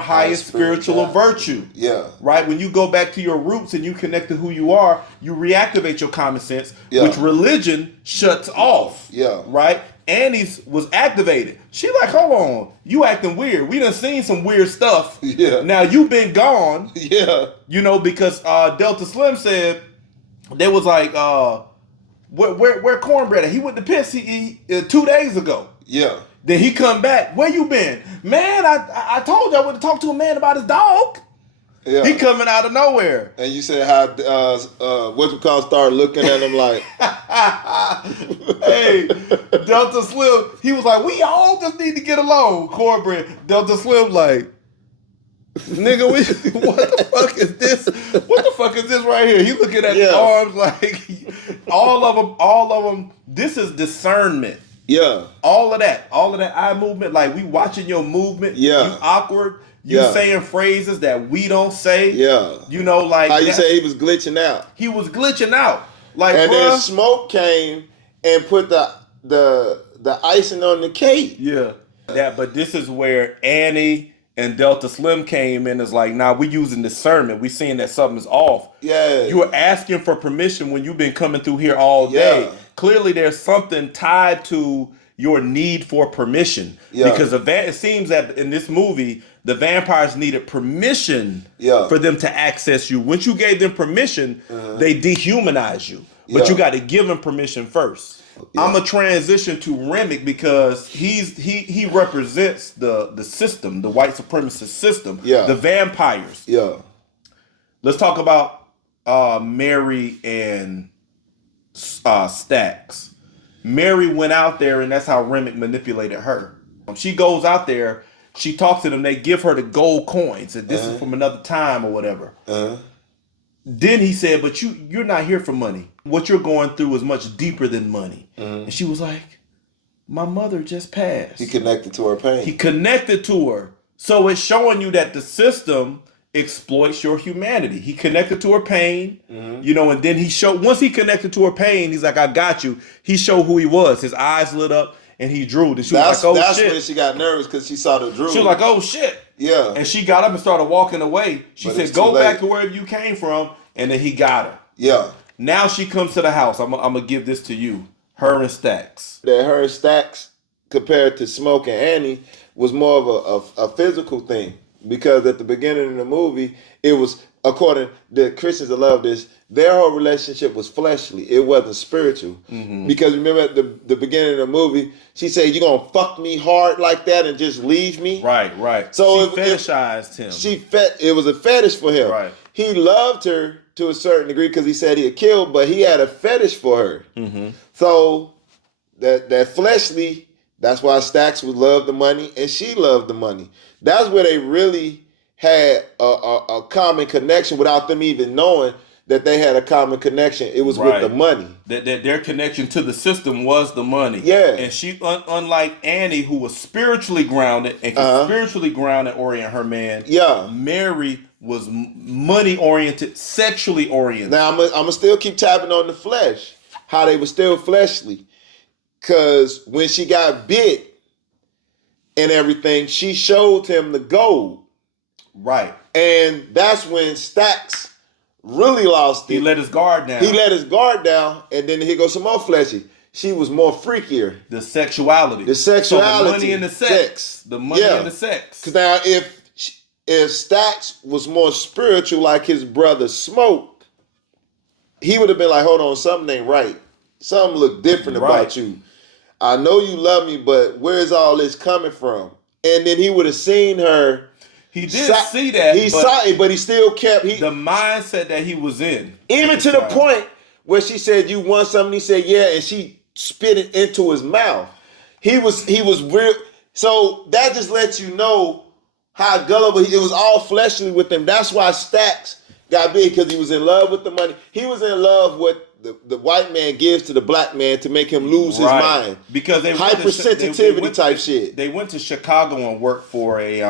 highest spiritual virtue. Yeah, right. When you go back to your roots and you connect to who you are, you reactivate your common sense, which religion shuts off. Yeah, right. Annie's was activated. She like, hold on, you acting weird. We done seen some weird stuff. Yeah. Now you been gone. Yeah. You know, because Delta Slim said there was like where Cornbread at? He went to piss 2 days ago. Yeah. Then he come back. Where you been? Man, I told you I went to talk to a man about his dog. Yeah. He coming out of nowhere. And you said how what you call started looking at him like hey, Delta Slim, he was like, we all just need to get along. Cornbread. Delta Slim like, nigga, what the fuck is this? What the fuck is this right here? He looking at the arms like all of them. This is discernment. Yeah. All of that eye movement, like we watching your movement. Yeah. You awkward. You saying phrases that we don't say. Yeah. You know, like how you say he was glitching out. He was glitching out. Like, and then Smoke came and put the icing on the cake. Yeah. But this is where Annie and Delta Slim came in. Is like, nah, we using discernment. We seeing that something's off. Yeah. You were asking for permission when you've been coming through here all day. Clearly, there's something tied to your need for permission. Yeah. Because it seems that in this movie, the vampires needed permission for them to access you. Once you gave them permission, they dehumanize you. But you got to give them permission first. Yeah. I'm gonna transition to Remick because he represents the system, the white supremacist system, the vampires. Yeah. Let's talk about Mary and Stacks. Mary went out there, and that's how Remick manipulated her. She goes out there, she talks to them, they give her the gold coins, and this is from another time or whatever. Then he said, but you're not here for money. What you're going through is much deeper than money. And she was like, my mother just passed. He connected to her pain. He connected to her. So it's showing you that the system exploits your humanity. He connected to her pain, you know, and then once he connected to her pain, he's like, I got you. He showed who he was. His eyes lit up and he drooled. And she was like, oh that's shit. When she got nervous because she saw the drool. She was like, oh shit. Yeah. And she got up and started walking away. She said, go back to wherever you came from. And then he got her. Yeah. Now she comes to the house. I'm going to give this to you. Her and Stacks. That her and Stacks, compared to Smoke and Annie, was more of a physical thing. because at the beginning of the movie, it was, according to the Christians that love this, their whole relationship was fleshly. It wasn't spiritual. Because remember at the beginning of the movie, she said, "You gonna fuck me hard like that and just leave me?" Right. So she fetishized him. It was a fetish for him. Right. He loved her to a certain degree because he said he'd kill, but he had a fetish for her. So that fleshly, that's why Stax would love the money and she loved the money. That's where they really had a common connection without them even knowing that they had a common connection. It was with the money. That their connection to the system was the money. Yeah. And she, unlike Annie, who was spiritually grounded and could spiritually ground and orient her man. Yeah. Mary was money oriented, sexually oriented. Now I'm gonna still keep tapping on the flesh, how they were still fleshly, because when she got bit and everything, she showed him the gold. Right. And that's when Stax really lost it. He let his guard down. And then here goes some more fleshy. She was more freakier. The sexuality. So the money and the sex. The money and the sex. Because now if Stax was more spiritual like his brother Smoke, he would have been like, hold on, something ain't right. Something look different about you. I know you love me, but where's all this coming from? And then he would have seen her. He did see that. He saw it, but he still kept the mindset that he was in. Even to the point where she said, "You want something?" He said, "Yeah," and she spit it into his mouth. He was real. So that just lets you know how gullible it was. All fleshly with him. That's why Stax got big, because he was in love with the money. He was in love with the white man gives to the black man to make him lose his mind. Because they hypersensitivity type shit. They went to Chicago and worked for a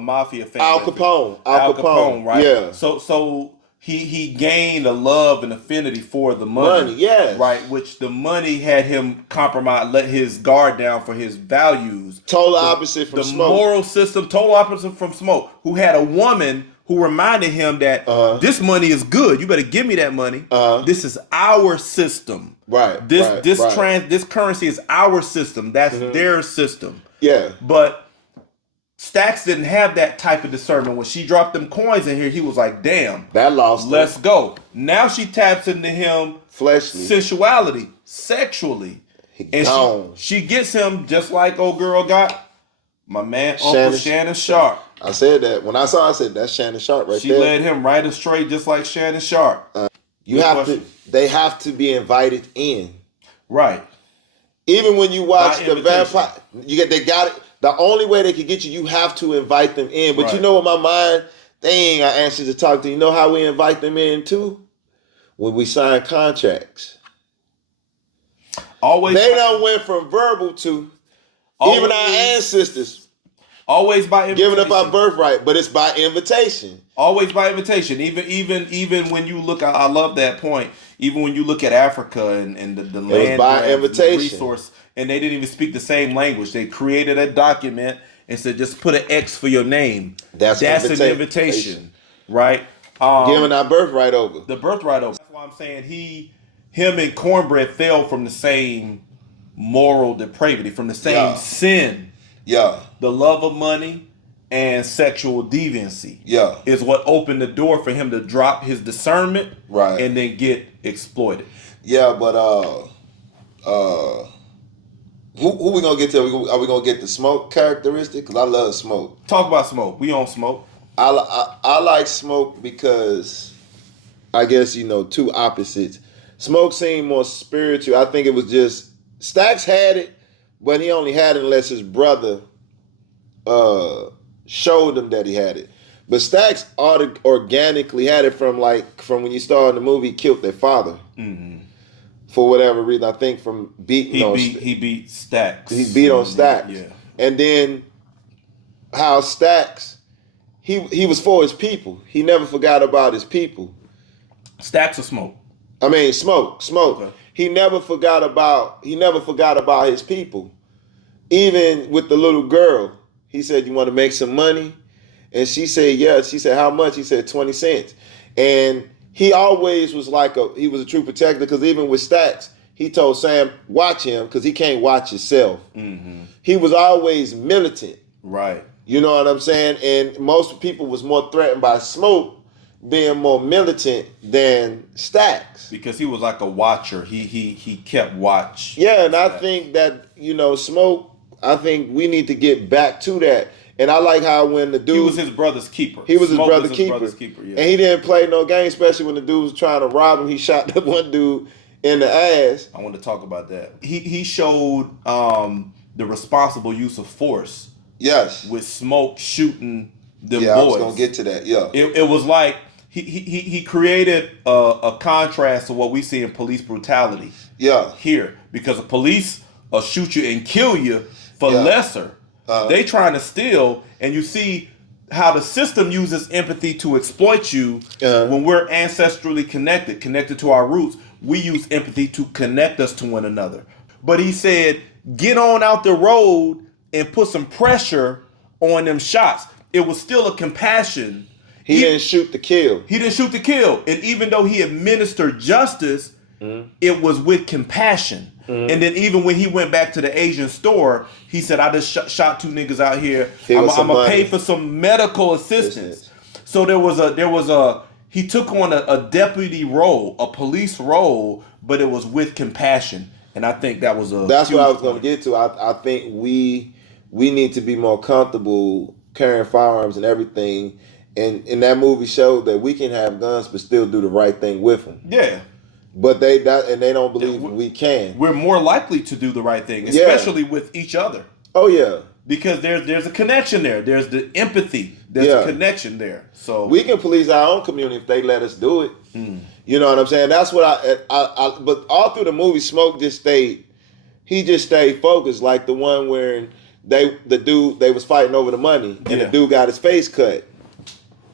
mafia family. Al Capone, right? Yeah. So he gained a love and affinity for the money. Yeah. Right, which the money had him compromise, let his guard down for his values. Total opposite from Smoke. The moral system, total opposite from Smoke, who had a woman who reminded him that this money is good. You better give me that money. This is our system. Right. This currency is our system. That's their system. Yeah. But Stax didn't have that type of discernment. When she dropped them coins in here, he was like, damn. That lost him. Let's go. Now she taps into him fleshly, sensuality, sexually. And she gets him just like old girl got my man, Uncle Shannon Sharp. I said that. When I saw it, I said, that's Shannon Sharp right there. She led him right astray just like Shannon Sharp. They have to be invited in. Right. Even when you watch the vampire, they got it. The only way they can get you have to invite them in. But you know what, my mind, they ain't got answers to talk to. You know how we invite them in too? When we sign contracts. They done went from verbal to even our ancestors. Always by invitation. Giving up our birthright, but it's by invitation. Always by invitation. Even when you look, I love that point. Even when you look at Africa and the land, by invitation, the resource, and they didn't even speak the same language. They created a document and said, just put an X for your name. That's an invitation, right? Giving our birthright over. The birthright over. That's why I'm saying him and Cornbread fell from the same moral depravity, from the same sin. Yeah. The love of money and sexual deviancy. Yeah. Is what opened the door for him to drop his discernment. Right. And then get exploited. Yeah, but who we gonna get to? Are we gonna get the Smoke characteristic? Because I love Smoke. Talk about Smoke. We on Smoke. I like Smoke because I guess, two opposites. Smoke seemed more spiritual. I think it was just Stax had it, but he only had it unless his brother showed him that he had it. But Stax organically had it from when you started the movie, he killed their father. Mm-hmm. For whatever reason. I think from beating on... He beat Stax. He beat on Stax. Yeah. And then how Stax, he was for his people. He never forgot about his people. Stax or Smoke? I mean, Smoke. Okay. He never forgot about his people. Even with the little girl, he said, "You want to make some money?" And she said, "Yeah." She said, "How much?" He said, 20 cents. And he always was he was a true protector, because even with Stax, he told Sam, watch him, because he can't watch himself. Mm-hmm. He was always militant. Right. You know what I'm saying? And most people was more threatened by Smoke being more militant than Stacks. Because he was like a watcher. He kept watch. Yeah, and I think that, Smoke, I think we need to get back to that. And I like how when the dude... He was his brother's keeper. He was his Smoke brother's was keeper. Brother's keeper, yeah. And he didn't play no game, especially when the dude was trying to rob him. He shot that one dude in the ass. I want to talk about that. He showed the responsible use of force. Yes. With Smoke shooting them boys. I was going to get to that, yeah. It was like he created a contrast to what we see in police brutality. Yeah. Here. Because the police will shoot you and kill you for lesser. They trying to steal, and you see how the system uses empathy to exploit you when we're ancestrally connected to our roots. We use empathy to connect us to one another. But he said, get on out the road and put some pressure on them shots. It was still a compassion. He didn't shoot to kill. He didn't shoot to kill. And even though he administered justice, it was with compassion. And then even when he went back to the Asian store, he said, I just shot two niggas out here. I'm going to pay for some medical assistance. So he took on a deputy role, a police role, but it was with compassion. And I think that was that's what I was going to get to. I think we need to be more comfortable carrying firearms and everything. And that movie showed that we can have guns but still do the right thing with them. Yeah. But they don't believe we can. We're more likely to do the right thing, especially with each other. Oh yeah. Because there's a connection there. There's the empathy. There's a connection there. So we can police our own community if they let us do it. You know what I'm saying? That's what I but all through the movie, Smoke just stayed focused, like the one where they was fighting over the money and the dude got his face cut.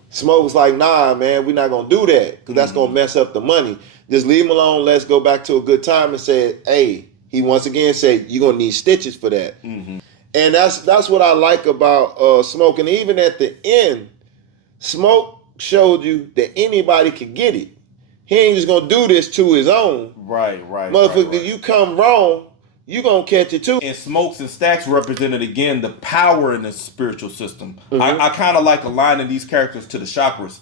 Smoke was like, nah, man, we're not going to do that because that's going to mess up the money. Just leave him alone. Let's go back to a good time, and said, hey, he once again said, you're going to need stitches for that. And that's what I like about Smoke. And even at the end, Smoke showed you that anybody could get it. He ain't just going to do this to his own. Right. Motherfucker, right. You come wrong, you going to catch it too. And Smokes and Stacks represented, again, the power in the spiritual system. I kind of like aligning these characters to the chakras.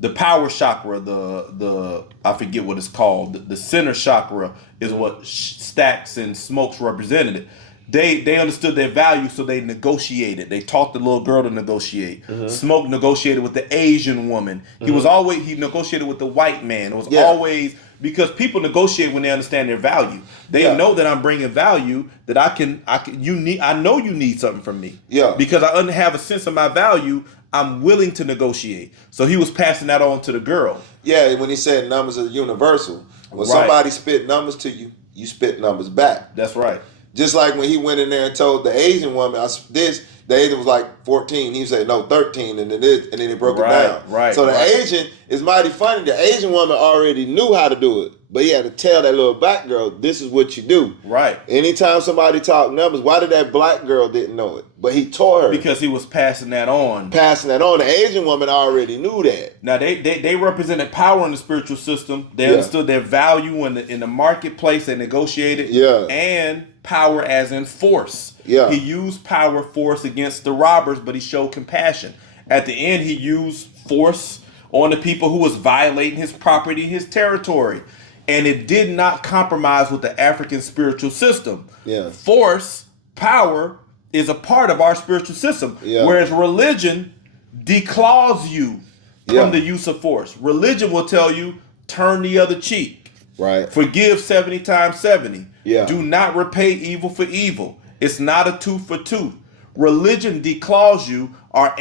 The power chakra, the I forget what it's called. The center chakra is what Stacks and Smokes represented. They understood their value, so they negotiated. They taught the little girl to negotiate. Smoke negotiated with the Asian woman. He negotiated with the white man. It was always because people negotiate when they understand their value. They know that I'm bringing value, that I know you need something from me. Yeah. Because I have a sense of my value, I'm willing to negotiate. So he was passing that on to the girl. Yeah, when he said numbers are universal. When somebody spit numbers to you, you spit numbers back. That's right. Just like when he went in there and told the Asian woman, the Asian was like 14. He said, no, 13. And then he broke it down. Right. So the Asian is mighty funny. The Asian woman already knew how to do it. But he had to tell that little black girl, this is what you do. Right. Anytime somebody talked numbers, why did that black girl didn't know it? But he taught her. Because he was passing that on. The Asian woman already knew that. Now, they represented power in the spiritual system. They understood their value in the marketplace. They negotiated. Yeah. And power as in force. Yeah. He used power, force against the robbers, but he showed compassion. At the end, he used force on the people who was violating his property, his territory. And it did not compromise with the African spiritual system. Yeah. Force, power, is a part of our spiritual system. Yeah. Whereas religion declaws you from the use of force. Religion will tell you, turn the other cheek. Right. Forgive 70 times 70. Yeah. Do not repay evil for evil. It's not a tooth for tooth. Religion declaws you. Our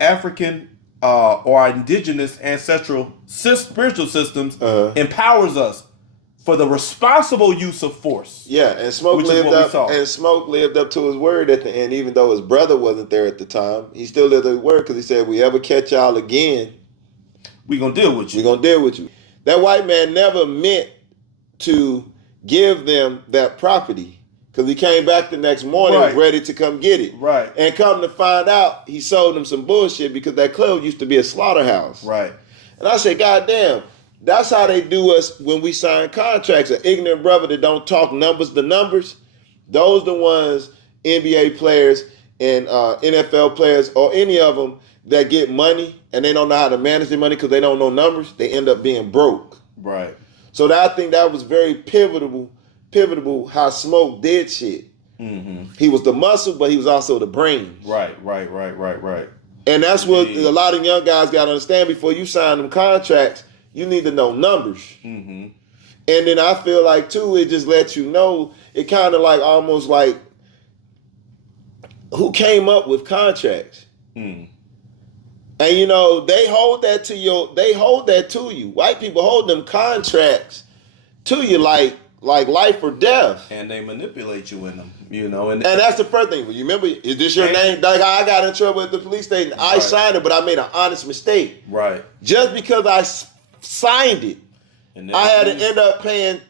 African or our indigenous ancestral spiritual systems empowers us for the responsible use of force. Yeah, and Smoke lived up to his word at the end, even though his brother wasn't there at the time. He still lived up to his word because he said, if we ever catch y'all again, we're going to deal with you. We're going to deal with you. That white man never meant to give them that property because he came back the next morning ready to come get it. Right. And come to find out, he sold them some bullshit because that club used to be a slaughterhouse. Right. And I said, God damn, that's how they do us when we sign contracts. An ignorant brother that don't talk numbers to numbers, those the ones NBA players and NFL players or any of them that get money and they don't know how to manage their money because they don't know numbers, they end up being broke. Right. So I think that was very pivotal how Smoke did shit. Mm-hmm. He was the muscle, but he was also the brain. Right. And that's what a lot of young guys got to understand before you sign them contracts. You need to know numbers. Mm-hmm. And then I feel like, too, it just lets you know, it kind of like almost like, who came up with contracts? Mm. And, you know, they hold that to you. White people hold them contracts to you like life or death. And they manipulate you in them, you know. And that's the first thing. You remember, is this your name? Like, I got in trouble at the police station. I signed it, but I made an honest mistake. Right. Just because I signed it, I had to end up paying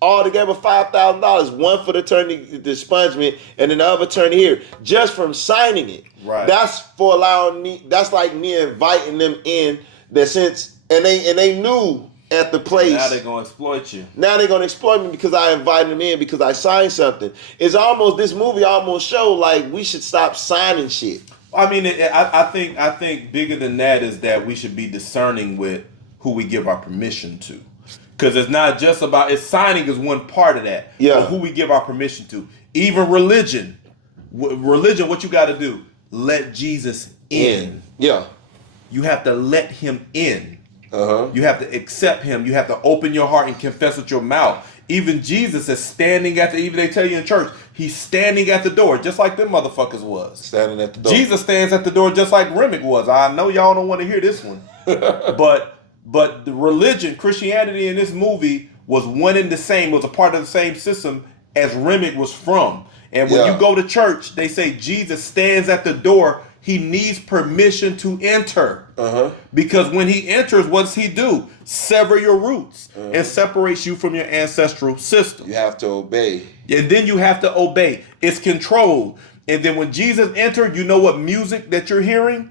altogether $5,000. One for the attorney, the expungement, and then the other attorney here, just from signing it. Right. That's for allowing me. That's like me inviting them in. That since they knew at the place. Now they're gonna exploit you. Now they're gonna exploit me because I invited them in because I signed something. It's almost, this movie almost showed like we should stop signing shit. I mean, I think bigger than that is that we should be discerning with who we give our permission to. Because it's not just about, signing is one part of that. Yeah. But who we give our permission to. Even religion, what you got to do? Let Jesus in. Yeah. You have to let him in. Uh-huh. You have to accept him. You have to open your heart and confess with your mouth. Even Jesus is standing even they tell you in church, he's standing at the door, just like them motherfuckers was. Standing at the door. Jesus stands at the door just like Remick was. I know y'all don't want to hear this one. But the religion, Christianity in this movie was one and the same, was a part of the same system as Remick was from. And when you go to church, they say Jesus stands at the door. He needs permission to enter. Uh-huh. Because when he enters, what does he do? Sever your roots and separates you from your ancestral system. You have to obey. And then you have to obey. It's controlled. And then when Jesus entered, you know what music that you're hearing?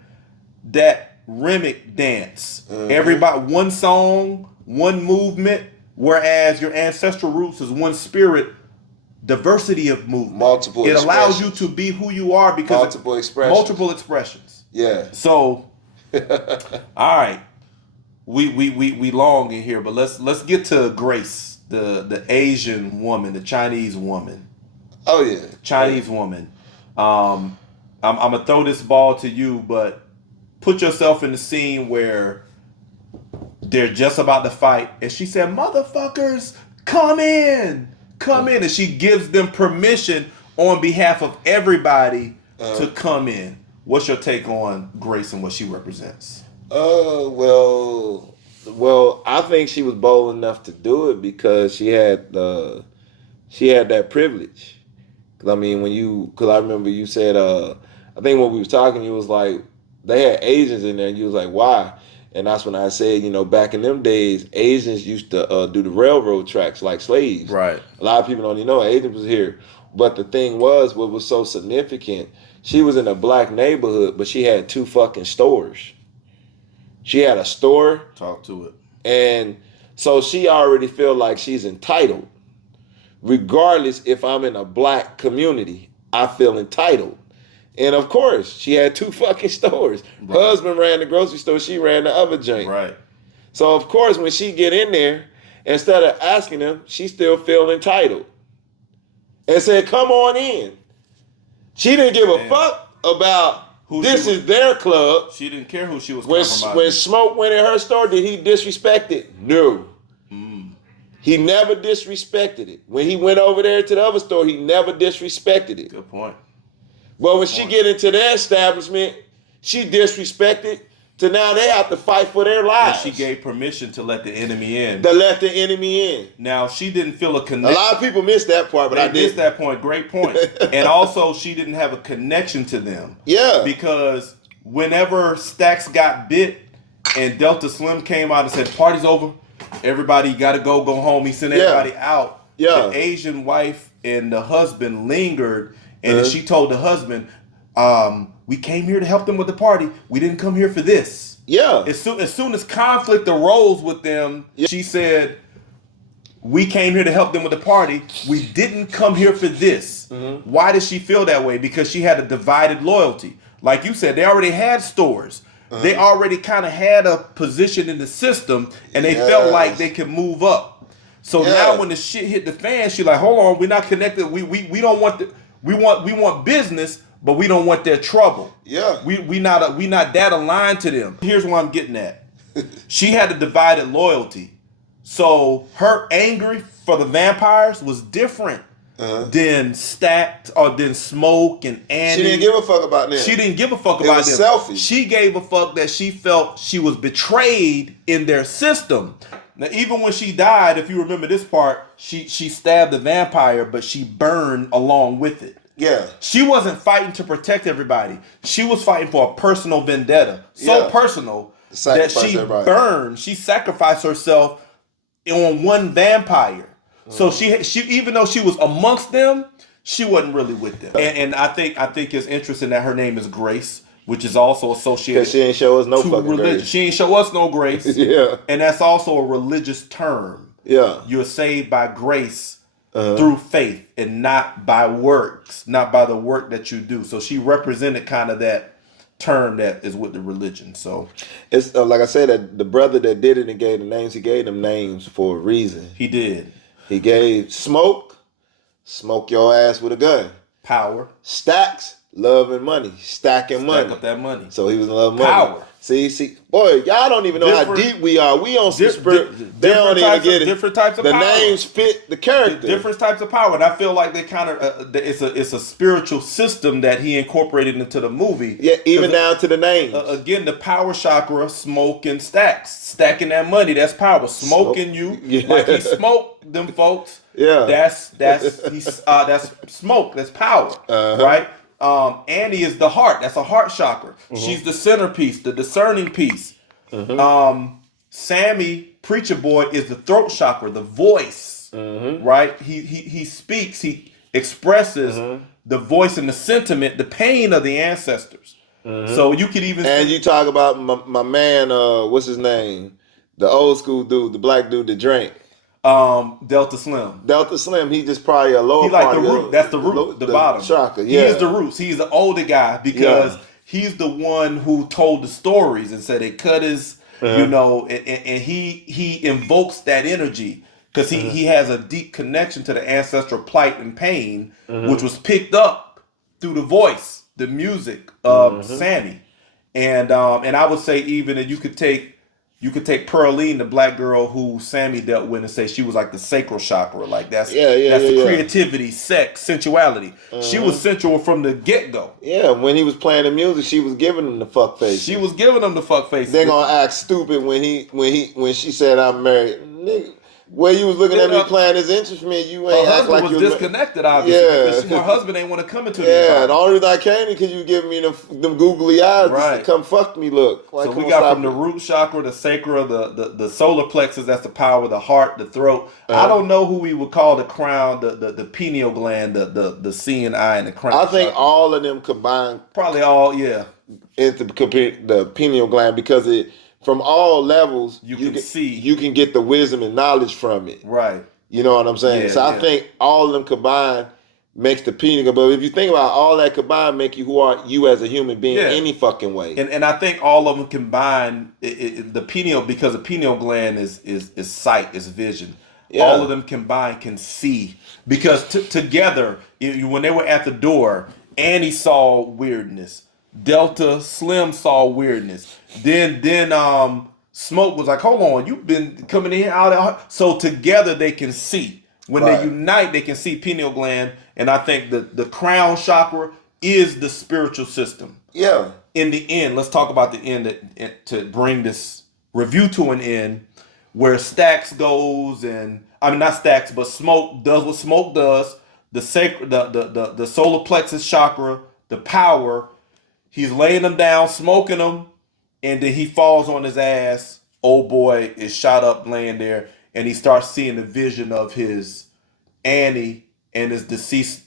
That Remick dance. Everybody, one song, one movement, whereas your ancestral roots is one spirit, diversity of movement. Multiple It allows you to be who you are because multiple expressions. Yeah. So all right. We long in here, but let's get to Grace, the Asian woman, the Chinese woman. Oh yeah. Chinese woman. I'm gonna throw this ball to you, but put yourself in the scene where they're just about to fight, and she said, "Motherfuckers, come in," and she gives them permission on behalf of everybody to come in. What's your take on Grace and what she represents? Well, I think she was bold enough to do it because she had that privilege. Cause I mean, because I remember you said, I think when we was talking, you was like, they had Asians in there, and you was like, why? And that's when I said, back in them days, Asians used to do the railroad tracks like slaves. Right. A lot of people don't even know Asians was here. But the thing was, what was so significant, she was in a black neighborhood, but she had 2 fucking stores. She had a store. Talk to it. And so she already feel like she's entitled. Regardless if I'm in a black community, I feel entitled. And of course, she had 2 fucking stores. Right. Husband ran the grocery store, she ran the other joint. Right. So of course, when she get in there, instead of asking them, she still feel entitled. And said, come on in. She didn't give a fuck about this is their club. She didn't care who she was compromising. When Smoke went in her store, did he disrespect it? No. He never disrespected it. When he went over there to the other store, he never disrespected it. Good point. But when she get into their establishment, she disrespected to now they have to fight for their lives. And she gave permission to let the enemy in. Now, she didn't feel a connection. A lot of people missed that part, but I did. Missed that point. Great point. And also, she didn't have a connection to them. Yeah. Because whenever Stax got bit and Delta Slim came out and said, party's over, everybody got to go home. He sent everybody out. Yeah. The Asian wife and the husband lingered. And then she told the husband, we came here to help them with the party. We didn't come here for this. Yeah. As soon as conflict arose with them, she said, We came here to help them with the party. We didn't come here for this. Why did she feel that way? Because she had a divided loyalty. Like you said, they already had stores. They already kind of had a position in the system, and they felt like they could move up. So now when the shit hit the fan, she like, hold on, we're not connected. We don't want we want business, but we don't want their trouble. Yeah. We not that aligned to them. Here's what I'm getting at. She had a divided loyalty. So her anger for the vampires was different than Stacked or than Smoke and Andy. She didn't give a fuck about them. She didn't give a fuck It about was them. selfish. She gave a fuck that she felt she was betrayed in their system. Now, even when she died, if you remember this part, she stabbed the vampire, but she burned along with it. Yeah. She wasn't fighting to protect everybody. She was fighting for a personal vendetta. So personal that she burned. She sacrificed herself on one vampire. So she even though she was amongst them, she wasn't really with them. And I think it's interesting that her name is Grace, which is also associated. Because she ain't show us no fucking religion. grace. She ain't show us no grace. Yeah. And that's also a religious term. Yeah. You're saved by grace through faith and not by works, not by the work that you do. So she represented kind of that term that is with the religion. So it's like I said, that the brother that did it and gave the names, he gave them names for a reason. he did. He gave Smoke your ass with a gun. Power. Stacks, love and money. Stacking money. Stack up that money. So he was in love with money. Power. See, boy, y'all don't even know how deep we are. We on some spirit. They don't even get it. Different types of the power. names fit the character. Different types of power, and I feel like they kind of it's a spiritual system that he incorporated into the movie. Yeah, even down to the names. Again, the power chakra, Smoke and stacking that money. That's power. Smoking you, like he smoked them folks. Yeah, that's smoke. That's power, right? Annie is the heart. That's a heart chakra. She's the centerpiece, the discerning piece. Sammy, preacher boy, is the throat chakra, the voice. Right? He speaks. He expresses the voice and the sentiment, the pain of the ancestors. So you could even you talk about my man. What's his name? The old school dude, the black dude that drank. Delta Slim. Delta Slim, he just probably a lower He like part the root. That's the root, the bottom. Chakra, He is the roots. He's the older guy because he's the one who told the stories and said they cut his, and he invokes that energy because he has a deep connection to the ancestral plight and pain, which was picked up through the voice, the music of Sammy, and I would say even that you could take Pearline, the black girl who Sammy dealt with, and say she was like the sacral chakra. Like that's the creativity, sex, sensuality. She was sensual from the get-go. Yeah, when he was playing the music, she was giving him the fuck face. She was giving him the fuck face. They're gonna act stupid when she said I'm married. Nigga, where you was looking at me playing this instrument, you ain't act like you was disconnected, obviously. Because her husband ain't want to come into the environment. The only reason I came because you giving me them googly eyes to come fuck me look. Like, so we got from the root chakra, the sacral, the solar plexus, that's the power, the heart, the throat. I don't know who we would call the crown, the pineal gland, the seeing eye, and the crown. I think all of them combined. Probably all, into the pineal gland because it. From all levels, you can get the wisdom and knowledge from it. Right. You know what I'm saying? I think all of them combined makes the pineal. But if you think about all that combined, make you who are you as a human being any fucking way. And I think all of them combined, the pineal, because the pineal gland is sight, is vision. Yeah. All of them combined can see because together, when they were at the door, Annie saw weirdness. Delta Slim saw weirdness. Then Smoke was like, hold on, you've been coming in out. So together they can see. When they unite, they can see pineal gland. And I think the crown chakra is the spiritual system. Yeah. In the end, let's talk about the end to bring this review to an end, where Stacks goes not Stacks, but Smoke does what Smoke does. The sacred, the solar plexus chakra, the power. He's laying them down, smoking them, and then he falls on his ass. Old boy is shot up laying there, and he starts seeing the vision of his Annie and his deceased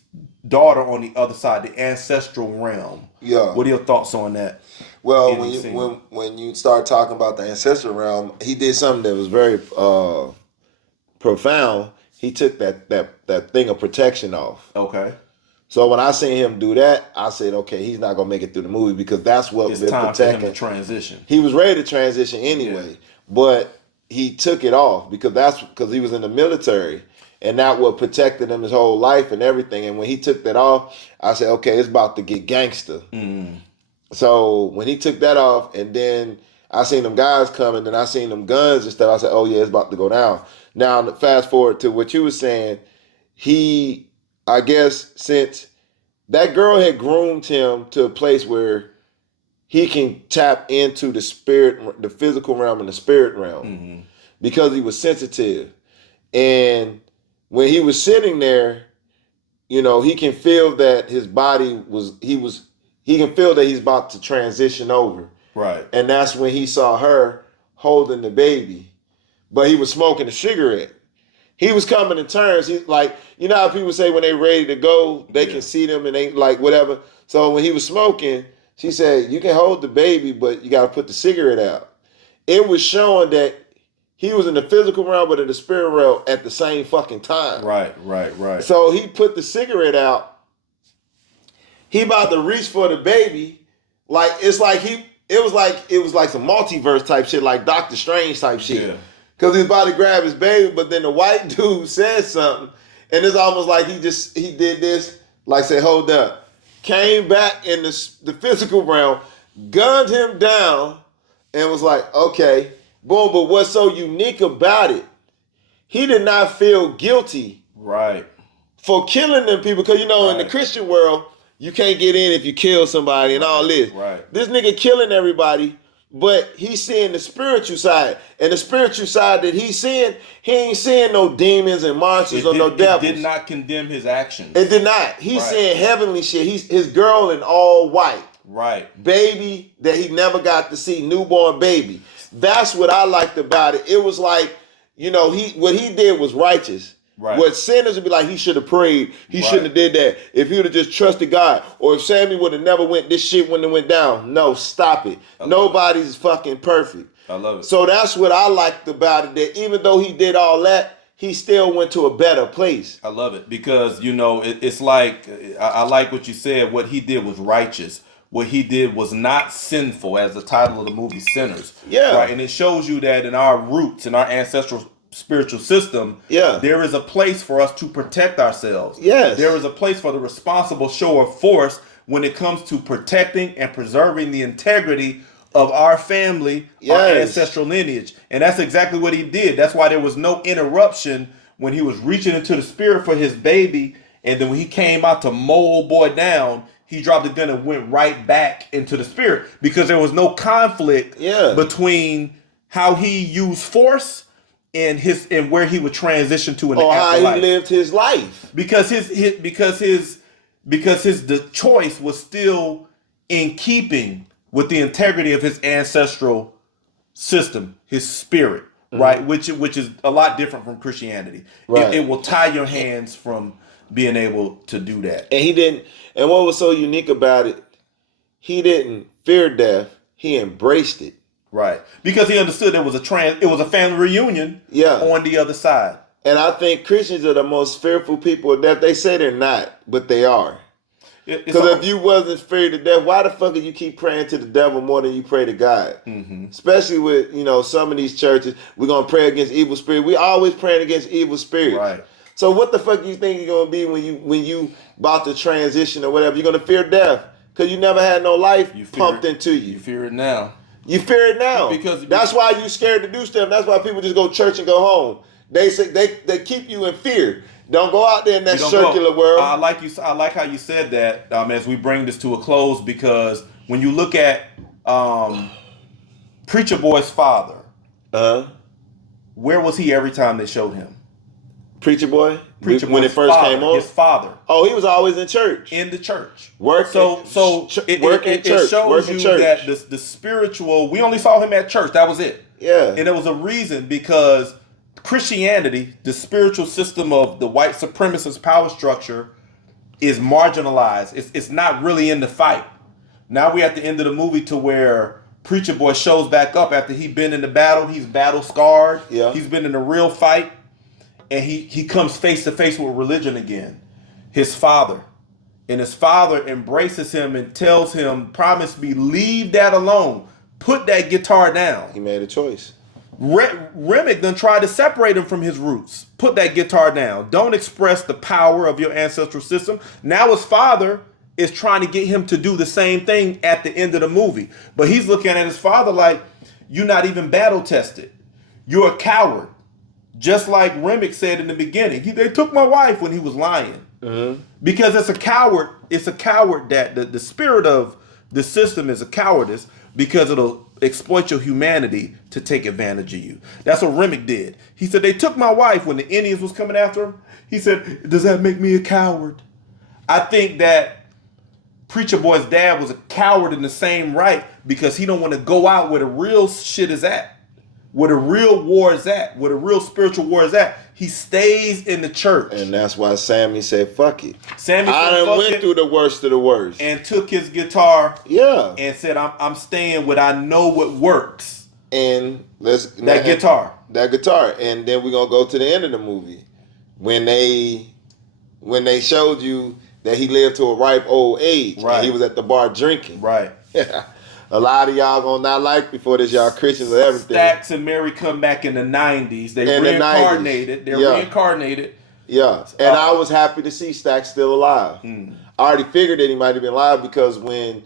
daughter on the other side, the ancestral realm. Yeah. What are your thoughts on that? Well, when you start talking about the ancestral realm, he did something that was very profound, he took that thing of protection off. Okay. So when I seen him do that, I said, okay, he's not gonna make it through the movie because that's what It's we're time protecting. for him to transition. He was ready to transition anyway, but he took it off because he was in the military, and that what protected him his whole life and everything. And when he took that off, I said, okay, it's about to get gangster. So when he took that off, and then I seen them guys coming, and I seen them guns and stuff, I said, oh yeah, it's about to go down. Now fast forward to what you were saying. I guess since that girl had groomed him to a place where he can tap into the spirit, the physical realm and the spirit realm, because he was sensitive. And when he was sitting there, he can feel that his body he can feel that he's about to transition over. Right. And that's when he saw her holding the baby, but he was smoking a cigarette. He was coming to terms. He's like, how people say when they ready to go, they can see them and they like whatever. So when he was smoking, she said, you can hold the baby, but you got to put the cigarette out. It was showing that he was in the physical realm, but in the spirit realm at the same fucking time. Right. So he put the cigarette out. He about to reach for the baby. Like, it was like some multiverse type shit, like Doctor Strange type shit. Yeah. Because he was about to grab his baby, but then the white dude said something, and it's almost like he did this, like said, hold up. Came back in the physical realm, gunned him down, and was like, okay, boom. But what's so unique about it, he did not feel guilty for killing them people. Because, in the Christian world, you can't get in if you kill somebody and all this. Right. This nigga killing everybody, but he's seeing the spiritual side. And the spiritual side that he's seeing, he ain't seeing no demons and monsters no devils. It did not condemn his actions. It did not. He's seeing heavenly shit. His girl in all white. Right. Baby that he never got to see, newborn baby. That's what I liked about it. It was like, what he did was righteous. Right. What sinners would be like, he should have prayed. He shouldn't have did that. If he would have just trusted God, or if Sammy would have never this shit wouldn't have went down. No, stop it. Nobody's fucking perfect. I love it. So that's what I liked about it, that even though he did all that, he still went to a better place. I love it because, it's like, I like what you said. What he did was righteous. What he did was not sinful, as the title of the movie, Sinners. Yeah. Right. And it shows you that in our roots, in our ancestral spiritual system, there is a place for us to protect ourselves. Yes. There is a place for the responsible show of force when it comes to protecting and preserving the integrity of our family, our ancestral lineage. And that's exactly what he did. That's why there was no interruption when he was reaching into the spirit for his baby. And then when he came out to mow old boy down, he dropped the gun and went right back into the spirit, because there was no conflict between how he used force and where he would transition to in the afterlife. How he lived his life. Because the choice was still in keeping with the integrity of his ancestral system, his spirit, right? Which is a lot different from Christianity. Right. It will tie your hands from being able to do that. And he didn't. And what was so unique about it, he didn't fear death. He embraced it. Right. Because he understood it was a family reunion on the other side. And I think Christians are the most fearful people of death. They say they're not, but they are. Because if you wasn't afraid of death, why the fuck do you keep praying to the devil more than you pray to God? Mm-hmm. Especially with, some of these churches, we're going to pray against evil spirit. We always praying against evil spirits. Right. So what the fuck do you think you're going to be when you about to transition or whatever? You're going to fear death because you never had no life pumped into you. You fear it now. You fear it now. Because that's why you scared to do stuff. That's why people just go to church and go home. They say they keep you in fear. Don't go out there in that circular world. I like how you said that as we bring this to a close, because when you look at Preacher Boy's father, where was he every time they showed him? Preacher Boy? When it first came on? His father. Oh, he was always in church. In the church. It shows you that the spiritual, we only saw him at church. That was it. Yeah. And it was a reason, because Christianity, the spiritual system of the white supremacist power structure, is marginalized. It's not really in the fight. Now we're at the end of the movie to where Preacher Boy shows back up after he's been in the battle. He's battle scarred. Yeah. He's been in a real fight. and he comes face to face with religion again. His father. And his father embraces him and tells him, promise me, leave that alone. Put that guitar down. He made a choice. Remick then tried to separate him from his roots. Put that guitar down. Don't express the power of your ancestral system. Now his father is trying to get him to do the same thing at the end of the movie. But he's looking at his father like, you're not even battle tested. You're a coward. Just like Remick said in the beginning. They took my wife when he was lying. Mm-hmm. Because it's a coward that the spirit of the system is a cowardice because it'll exploit your humanity to take advantage of you. That's what Remick did. He said, they took my wife when the Indians was coming after him. He said, does that make me a coward? I think that Preacher Boy's dad was a coward in the same right because he don't want to go out where the real shit is at. Where the real war is at, where the real spiritual war is at, he stays in the church. And that's why Sammy said, fuck it. Sammy I done went through the worst of the worst. And took his guitar yeah, and said, I'm staying with I know what works. And guitar. That guitar. And then we're going to go to the end of the movie. When they showed you that he lived to a ripe old age. Right. And he was at the bar drinking. Right. Yeah. A lot of y'all gonna not like before this, y'all Christians and everything. Stax and Mary come back in the 90s. They reincarnated. They're reincarnated. Yeah. And I was happy to see Stax still alive. I already figured that he might have been alive because because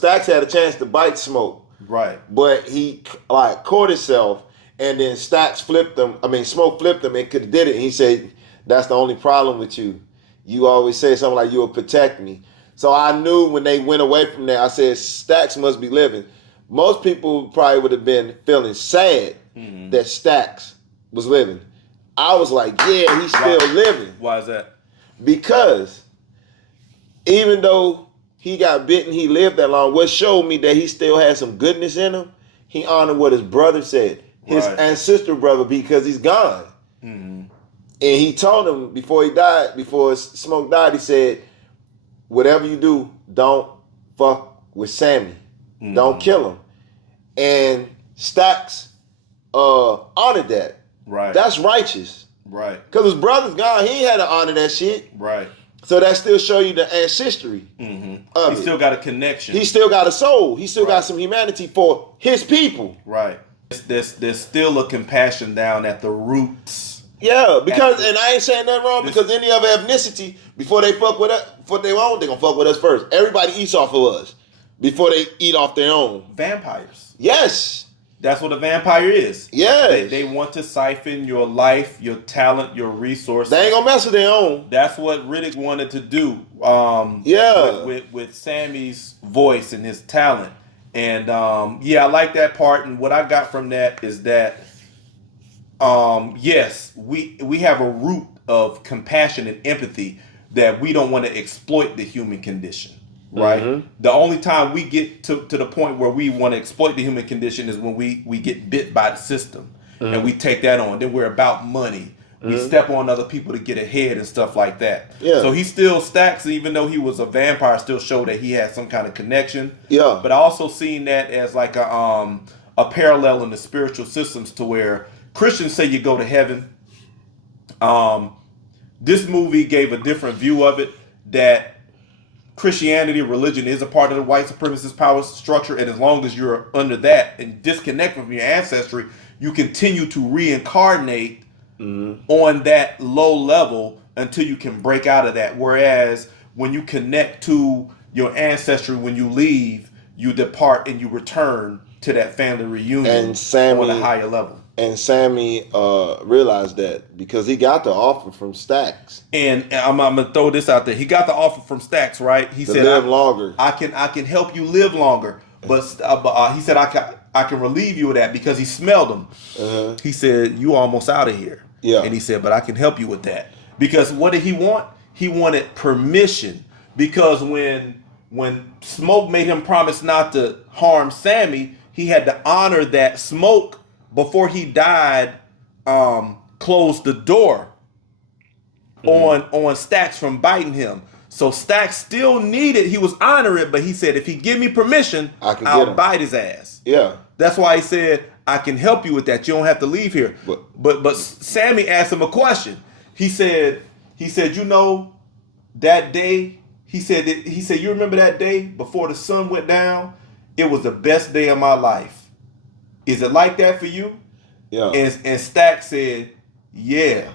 Stax had a chance to bite Smoke. Right. But he caught himself and then Smoke flipped him and could have did it. And he said, that's the only problem with you. You always say something like you'll protect me. So I knew when they went away from there, I said, Stax must be living. Most people probably would have been feeling sad that Stax was living. I was like, yeah, he's still living. Why is that? Because even though he got bitten, he lived that long, what showed me that he still had some goodness in him, he honored what his brother said, his ancestral brother, because he's gone. And he told him before Smoke died, he said, whatever you do, don't fuck with Sammy. Don't kill him. And Stax honored that. Right. That's righteous. Right. Because his brother's gone. He ain't had to honor that shit. Right. So that still show you the ancestry of He still got a connection. He still got a soul. He still got some humanity for his people. Right. There's still a compassion down at the roots. Yeah, because, and I ain't saying nothing wrong, because any other ethnicity, before they fuck with us, for their own, they gonna fuck with us first. Everybody eats off of us before they eat off their own. Vampires. Yes. That's what a vampire is. Yes. They want to siphon your life, your talent, your resources. They ain't gonna mess with their own. That's what Riddick wanted to do. With Sammy's voice and his talent. And I like that part. And what I got from that is that yes, we have a root of compassion and empathy that we don't want to exploit the human condition, right? The only time we get to the point where we want to exploit the human condition is when we get bit by the system and we take that on. Then we're about money. We step on other people to get ahead and stuff like that. Yeah. So he still Stax, even though he was a vampire, still showed that he had some kind of connection. Yeah. But I also seen that as like a parallel in the spiritual systems to where Christians say you go to heaven. This movie gave a different view of it, that Christianity, religion is a part of the white supremacist power structure, and as long as you're under that and disconnect from your ancestry, you continue to reincarnate on that low level until you can break out of that. Whereas when you connect to your ancestry, when you leave, you depart and you return to that family reunion on a higher level. And Sammy realized that because he got the offer from Stax. And I'm gonna throw this out there. He got the offer from Stax, right? He said, "Live longer. I can help you live longer." But he said, "I can relieve you of that," because he smelled him. He said, "You almost out of here." Yeah. And he said, "But I can help you with that." Because what did he want? He wanted permission. Because when Smoke made him promise not to harm Sammy, he had to honor that Smoke, before he died, closed the door on Stax from biting him. So Stax still needed, he was honoring it, but he said, if he give me permission, I'll bite his ass. Yeah. That's why he said, I can help you with that. You don't have to leave here. But Sammy asked him a question. He said, you know, that day, he said, you remember that day before the sun went down? It was the best day of my life. Is it like that for you? Yeah. And Stack said, yeah.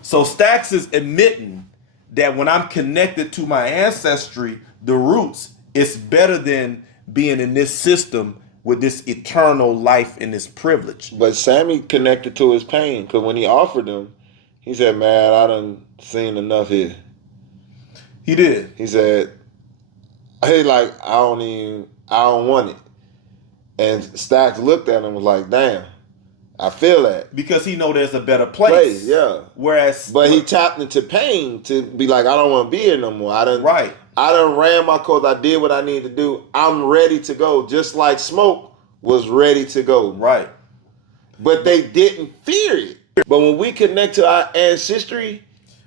So Stacks is admitting that when I'm connected to my ancestry, the roots, it's better than being in this system with this eternal life and this privilege. But Sammy connected to his pain, because when he offered him, he said, man, I done seen enough here. He did. He said, hey, like, I don't want it. And Stacks looked at him and was like, damn, I feel that. Because he know there's a better place. Yeah. But he tapped into pain to be like, I don't want to be here no more. I done ran my course. I did what I need to do. I'm ready to go. Just like Smoke was ready to go. Right. But they didn't fear it. But when we connect to our ancestry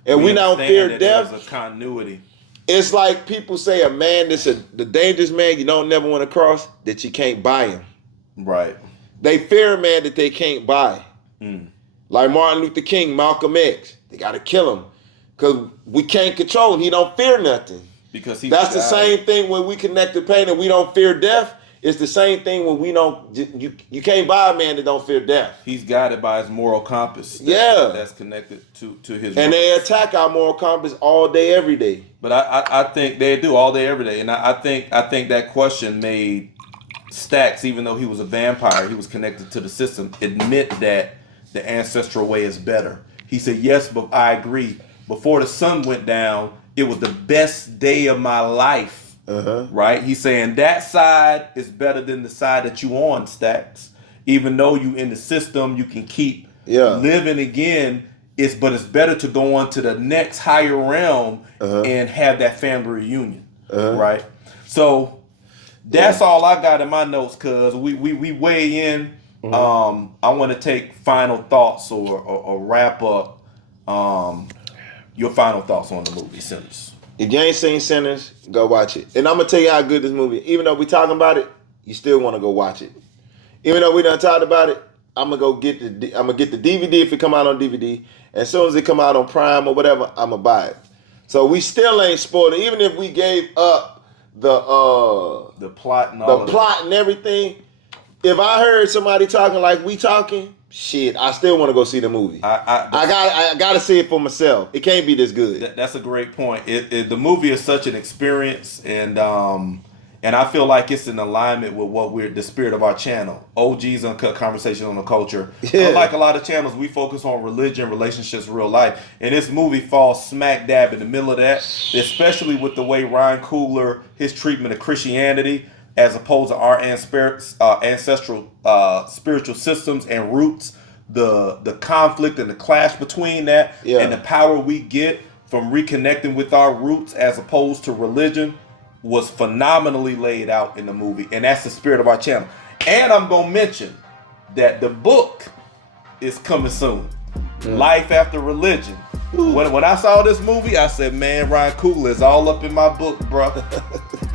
and we don't fear death, there's a continuity. It's like people say a man that's the dangerous man you don't never want to cross, that you can't buy him. Right. They fear a man that they can't buy. Like Martin Luther King, Malcolm X. They got to kill him because we can't control him. He don't fear nothing. Because that's the same thing when we connect to pain and we don't fear death. It's the same thing when we don't. You can't buy a man that don't fear death. He's guided by his moral compass. That's connected to his. And they attack our moral compass all day, every day. But I think they do all day, every day. And I think that question made Stacks, even though he was a vampire, he was connected to the system, admit that the ancestral way is better. He said, yes, but I agree. Before the sun went down, it was the best day of my life. Right? He's saying that side is better than the side that you on, Stacks. Even though you in the system, you can keep living again. It's better to go on to the next higher realm and have that family reunion. Right? So that's all I got in my notes, cuz we weigh in. I want to take final thoughts or wrap up your final thoughts on the movie Sinners. If you ain't seen Sinners, go watch it. And I'm gonna tell you how good this movie is. Even though we talking about it, you still want to go watch it. Even though we done talked about it, I'm gonna get the DVD if it come out on DVD. And as soon as it come out on Prime or whatever, I'm gonna buy it. So we still ain't spoiled it. Even if we gave up the plot and and everything. If I heard somebody talking like we talking, shit, I still want to go see the movie. I gotta see it for myself. It can't be this good. That's a great point. The movie is such an experience, and I feel like it's in alignment with the spirit of our channel. OG's Uncut Conversation on the Culture. Yeah. Unlike a lot of channels, we focus on religion, relationships, real life. And this movie falls smack dab in the middle of that, especially with the way Ryan Coogler, his treatment of Christianity, as opposed to our ancestral spiritual systems and roots, the conflict and the clash between that, and the power we get from reconnecting with our roots as opposed to religion was phenomenally laid out in the movie. And that's the spirit of our channel. And I'm going to mention that the book is coming soon. Life After Religion. When I saw this movie, I said, man, Ryan Coogler is all up in my book, bro.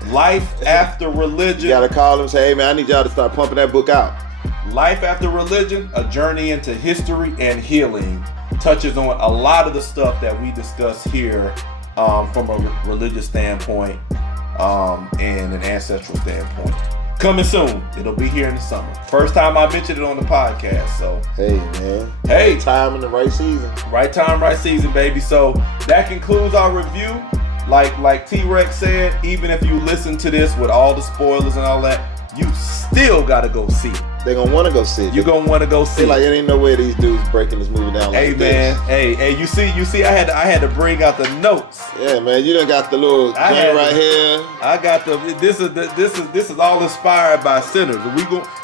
Life After Religion. You gotta call him and say, hey man, I need y'all to start pumping that book out. Life After Religion, a journey into history and healing, touches on a lot of the stuff that we discuss here from a religious standpoint and an ancestral standpoint. Coming soon. It'll be here in the summer. First time I mentioned it on the podcast, so. Hey, man. Hey. Right time in the right season. Right time, right season, baby. So that concludes our review. Like T-Rex said, even if you listen to this with all the spoilers and all that, you still gotta go see it. They gonna want to go see it. You gonna want to go see it. Like, it ain't no way these dudes breaking this movie down like this. Hey, man. Hey, you see, I had to bring out the notes. Yeah, man, you done got the little thing right here. I got this is all inspired by Sinners.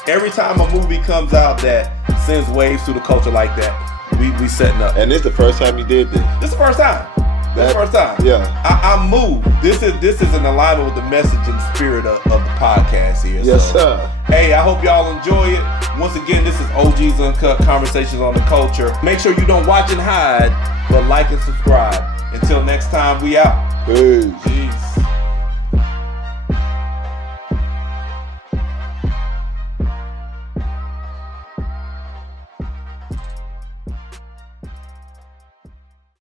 Every time a movie comes out that sends waves through the culture like that, we setting up. And this the first time you did this. This is the first time. This is the first time. Yeah. I'm moved. This is in alignment with the message and spirit of the podcast here. Yes, sir. Hey, I hope y'all enjoy it. Once again, this is OG's Uncut Conversations on the Culture. Make sure you don't watch and hide, but like and subscribe. Until next time, we out. Peace.